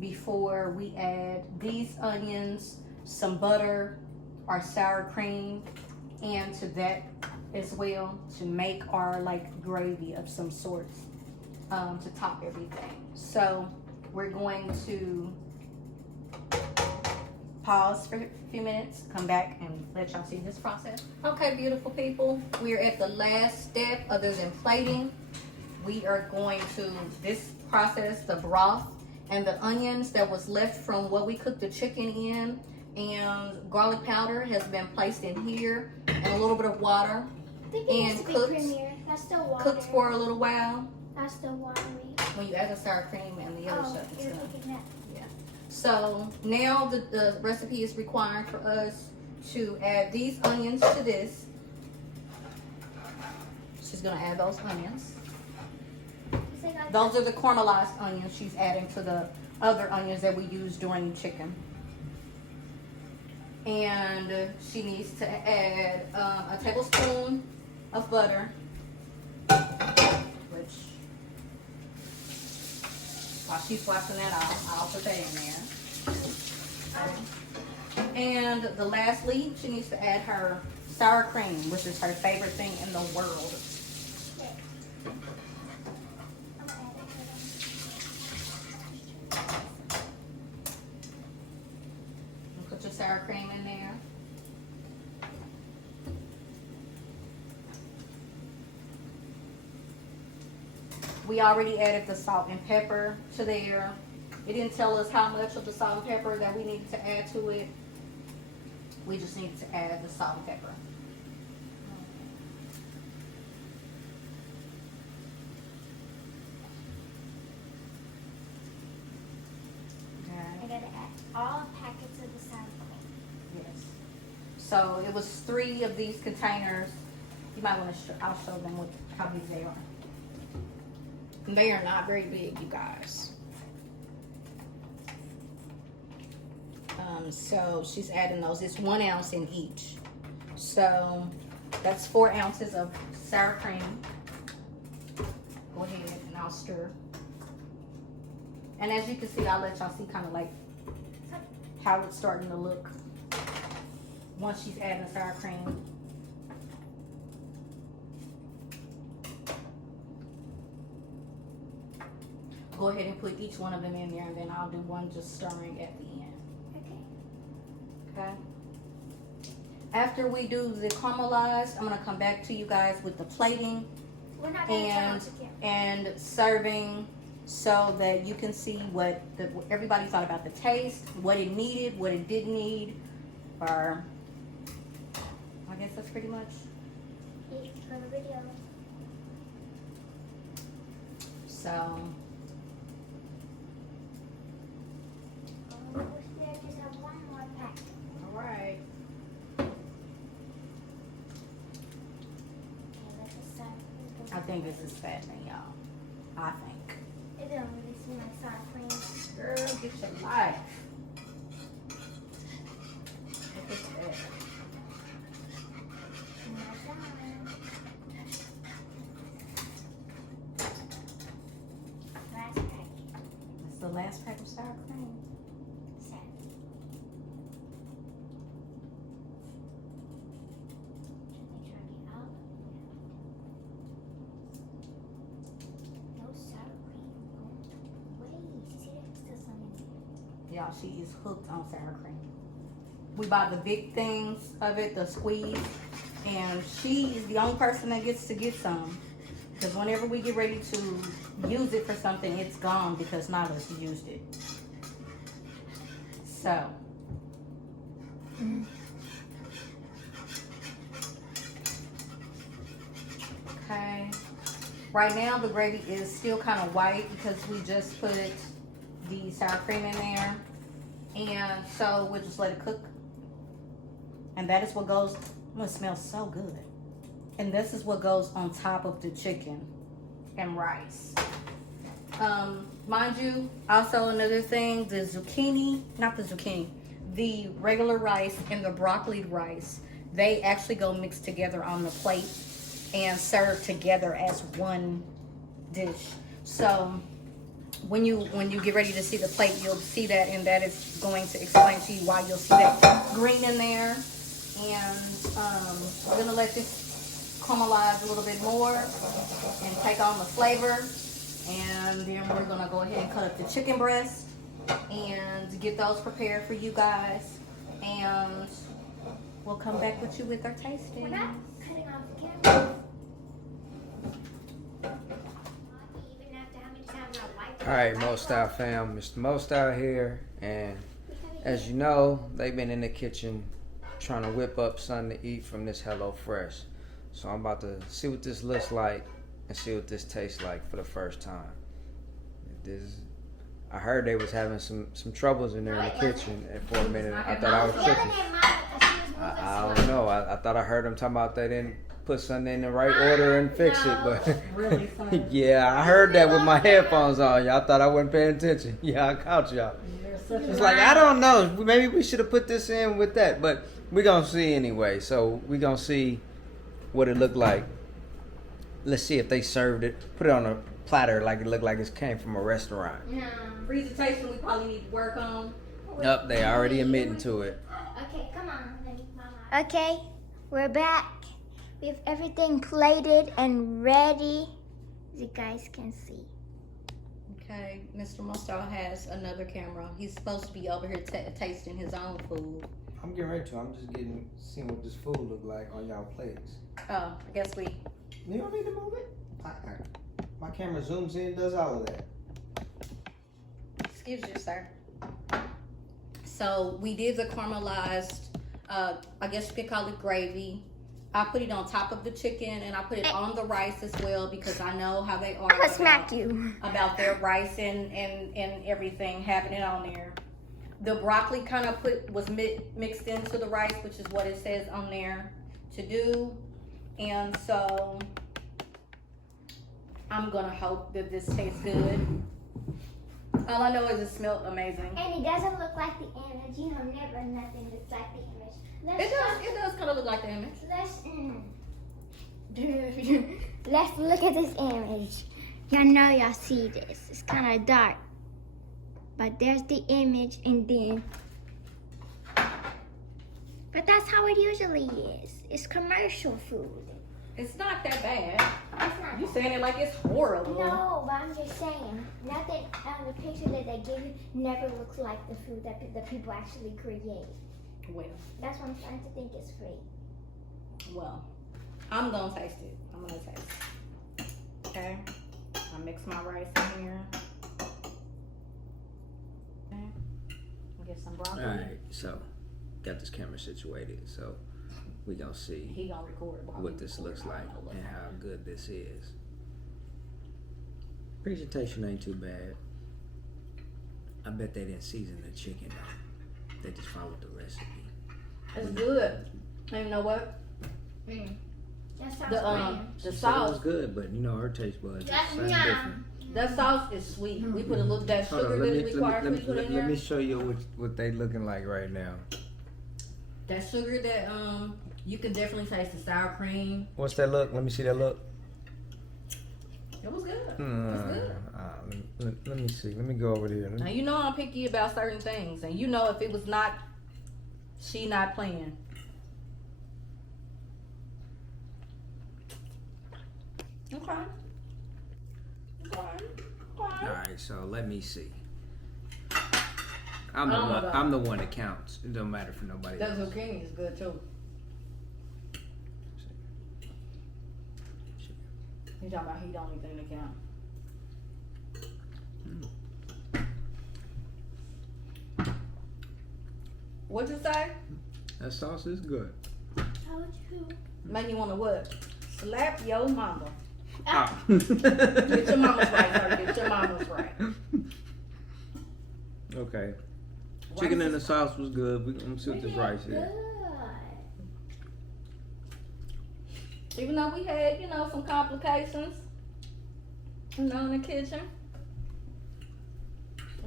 before we add these onions, some butter, our sour cream, and to that as well to make our like gravy of some sort to top everything. So we're going to pause for a few minutes, come back and let y'all see this process. Okay, beautiful people, we're at the last step other than plating. We are going to this process, the broth and the onions that was left from what we cooked the chicken in, and garlic powder has been placed in here, and a little bit of water, I think it and needs to be cooked- creamier. That's still water. cooked for a little while. That's still watery. When you add the sour cream and the other Oh, stuff, it's you're gonna. cooking that. So now the recipe is requiring for us to add these onions to this. She's gonna add those onions. You say like Those are the caramelized onions she's adding to the other onions that we use during the chicken. And she needs to add a tablespoon of butter, which while she's washing that off, I'll put that in there. And lastly, she needs to add her sour cream, which is her favorite thing in the world. Put your sour cream in there. We already added the salt and pepper to there. It didn't tell us how much of the salt and pepper that we needed to add to it. We just needed to add the salt and pepper. I gotta add all packets of the sour cream. Yes. So it was 3 of these containers. You might want to. I'll show them how big they are. They are not very big, you guys. So she's adding those. It's 1 ounce in each. So that's 4 ounces of sour cream. Go ahead and I'll stir. And as you can see, I'll let y'all see kind of like how it's starting to look once she's adding the sour cream. Go ahead and put each one of them in there, and then I'll do one just stirring at the end. Okay. After we do the caramelized, I'm gonna come back to you guys with the plating We're not gonna turn on the camera. and serving, so that you can see what everybody thought about the taste, what it needed, what it didn't need, or I guess that's pretty much. For the video. So There just have one more pack. all right. think this is fattening, y'all. I think. It don't really seem like sour cream. Girl, get your life. Look at that. Last pack. It's the last pack of sour cream. Sad. Try to get out. No sour cream. Wait, see, there's still some in there. Y'all, she is hooked on sour cream. We bought the big things of it, the squeeze, and she is the only person that gets to get some. Because whenever we get ready to use it for something, it's gone because Nyla's used it. So. Okay. Right now the gravy is still kind of white because we just put the sour cream in there. And so we'll just let it cook. And that is what goes, oh, it smells so good. And this is what goes on top of the chicken and rice. Mind you, also another thing, the zucchini, not the zucchini, the regular rice and the broccoli rice, they actually go mixed together on the plate and served together as one dish. So when you get ready to see the plate, you'll see that, and that is going to explain to you why you'll see that green in there. And we're gonna let this caramelize a little bit more and take on the flavor. And then we're gonna go ahead and cut up the chicken breast and get those prepared for you guys. And we'll come back with you with our tasting. We're not cutting off the camera. Even after how many times I wiped it. All right, Mostylefam, Mr. Mostyle here, and as you know, they've been in the kitchen trying to whip up something to eat from this HelloFresh. So I'm about to see what this looks like and see what this tastes like for the first time. I heard they was having some troubles in there in the kitchen, and for a minute I thought I was Yelling tripping. at Mama because she was moving I slow. don't know. I thought I heard them talking about they didn't put something in the right order and fix it, but Really fun. yeah, I heard that with my headphones on. Y'all thought I wasn't paying attention. Yeah, I caught y'all. It's like, I don't know. Maybe we should have put this in with that, but we're going to see anyway. So we're going to see what it looked like. Let's see if they served it. Put it on a platter like it looked like it came from a restaurant. Presentation we probably need to work on. Nope, they already admitting to it. Okay, come on, Mama. Okay, we're back. We have everything plated and ready, as you guys can see. Okay, Mr. Mostyle has another camera. He's supposed to be over here tasting his own food. I'm getting ready to. I'm just seeing what this food look like on y'all plates. Oh, I guess we. You don't need to move it. My camera zooms in, does all of that. Excuse you, sir. So we did the caramelized, I guess you could call it gravy. I put it on top of the chicken, and I put it on the rice as well because I know how they are I'm gonna smack you. about their rice and everything, having it on there. The broccoli kind of was mixed into the rice, which is what it says on there to do. And so I'm gonna hope that this tastes good. All I know is it smelled amazing. And it doesn't look like the image. You know, never nothing looks like the image. It does kind of look like the image. Let's look at this image. Y'all know y'all see this. It's kind of dark. But there's the image, and then. But that's how it usually is. It's commercial food. It's not that bad. It's not. You saying it like it's horrible. No, but I'm just saying. Nothing on the picture that they give you never looks like the food that the people actually create. Well, That's what I'm starting to think is free. well, I'm gonna taste it. I'm gonna taste it. Okay. I mix my rice in here. Okay. I'll get some broccoli. Alright, so got this camera situated, so we gonna see He gonna record it while what we this record. looks like and how good this is. Presentation ain't too bad. I bet they didn't season the chicken though. They just followed the recipe. It's good. And you know what? That sounds The She said it was sauce. good, but you know her taste buds. That's Same yum. different. That sauce is sweet. We put a little that Hold sugar on, that is required to put in let there. me show you what they looking like right now. That sugar that you can definitely taste the sour cream. What's that look? Let me see that look. It was good. It was good. Let me see. Let me go over there. Now you know I'm picky about certain things, and you know if it was not, she not playing. Okay. All right, so let me see. I'm Oh my God. I'm the one that counts. It don't matter for nobody That else. zucchini is good too. You talking about he the only thing that count? What'd you say? That sauce is good. Told you. Make you wanna what? Slap your mama. Ah. Get your mama's right, sir. Get your mama's right. Okay. Chicken Rice and the is- sauce was good. We're gonna see what this rice is. Good. Even though we had, you know, some complications, you know, in the kitchen.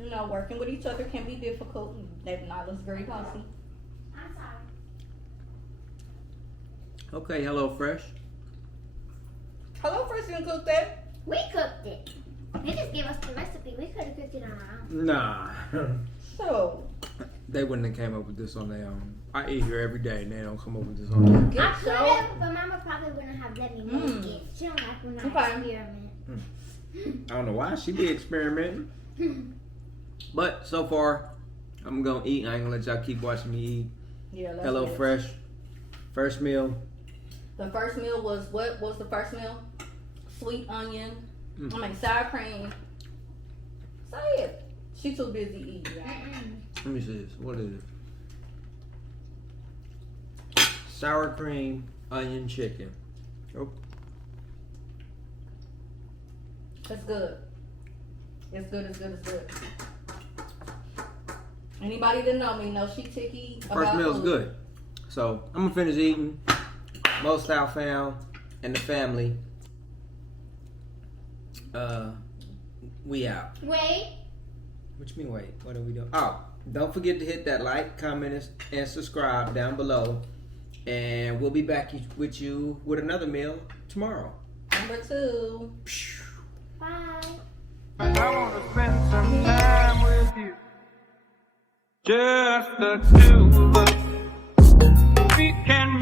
You know, working with each other can be difficult. That not looks very healthy. I'm sorry. Okay, hello fresh. Hello, Fresh didn't cook that. We cooked it. They just gave us the recipe. We could have cooked it on our own. Nah. So, They wouldn't have came up with this on their own. I eat here every day and they don't come up with this on their own. I get could so. have, but Mama probably wouldn't have let me make it. She don't like when I Okay. experiment. I don't know why she be experimenting. But so far, I'm gonna eat. I ain't gonna let y'all keep watching me eat. Yeah, that's Hello good. fresh. First meal. The first meal was, what was the first meal? Sweet onion. Mm. I mean, sour cream. Say it. She too busy eating. Y'all. Let me see this. What is it? Sour cream, onion chicken. Oh, It's good. It's good, it's good, it's good. Anybody that know me know she ticky about first meal's food. good. So I'm gonna finish eating. Mostylefam and the family. We out. Wait. What you mean wait? What are we doing? Oh, don't forget to hit that like, comment, and subscribe down below. And we'll be back with you with another meal tomorrow. Number 2. Bye. I wanna spend some time with you. Just the two of us. We can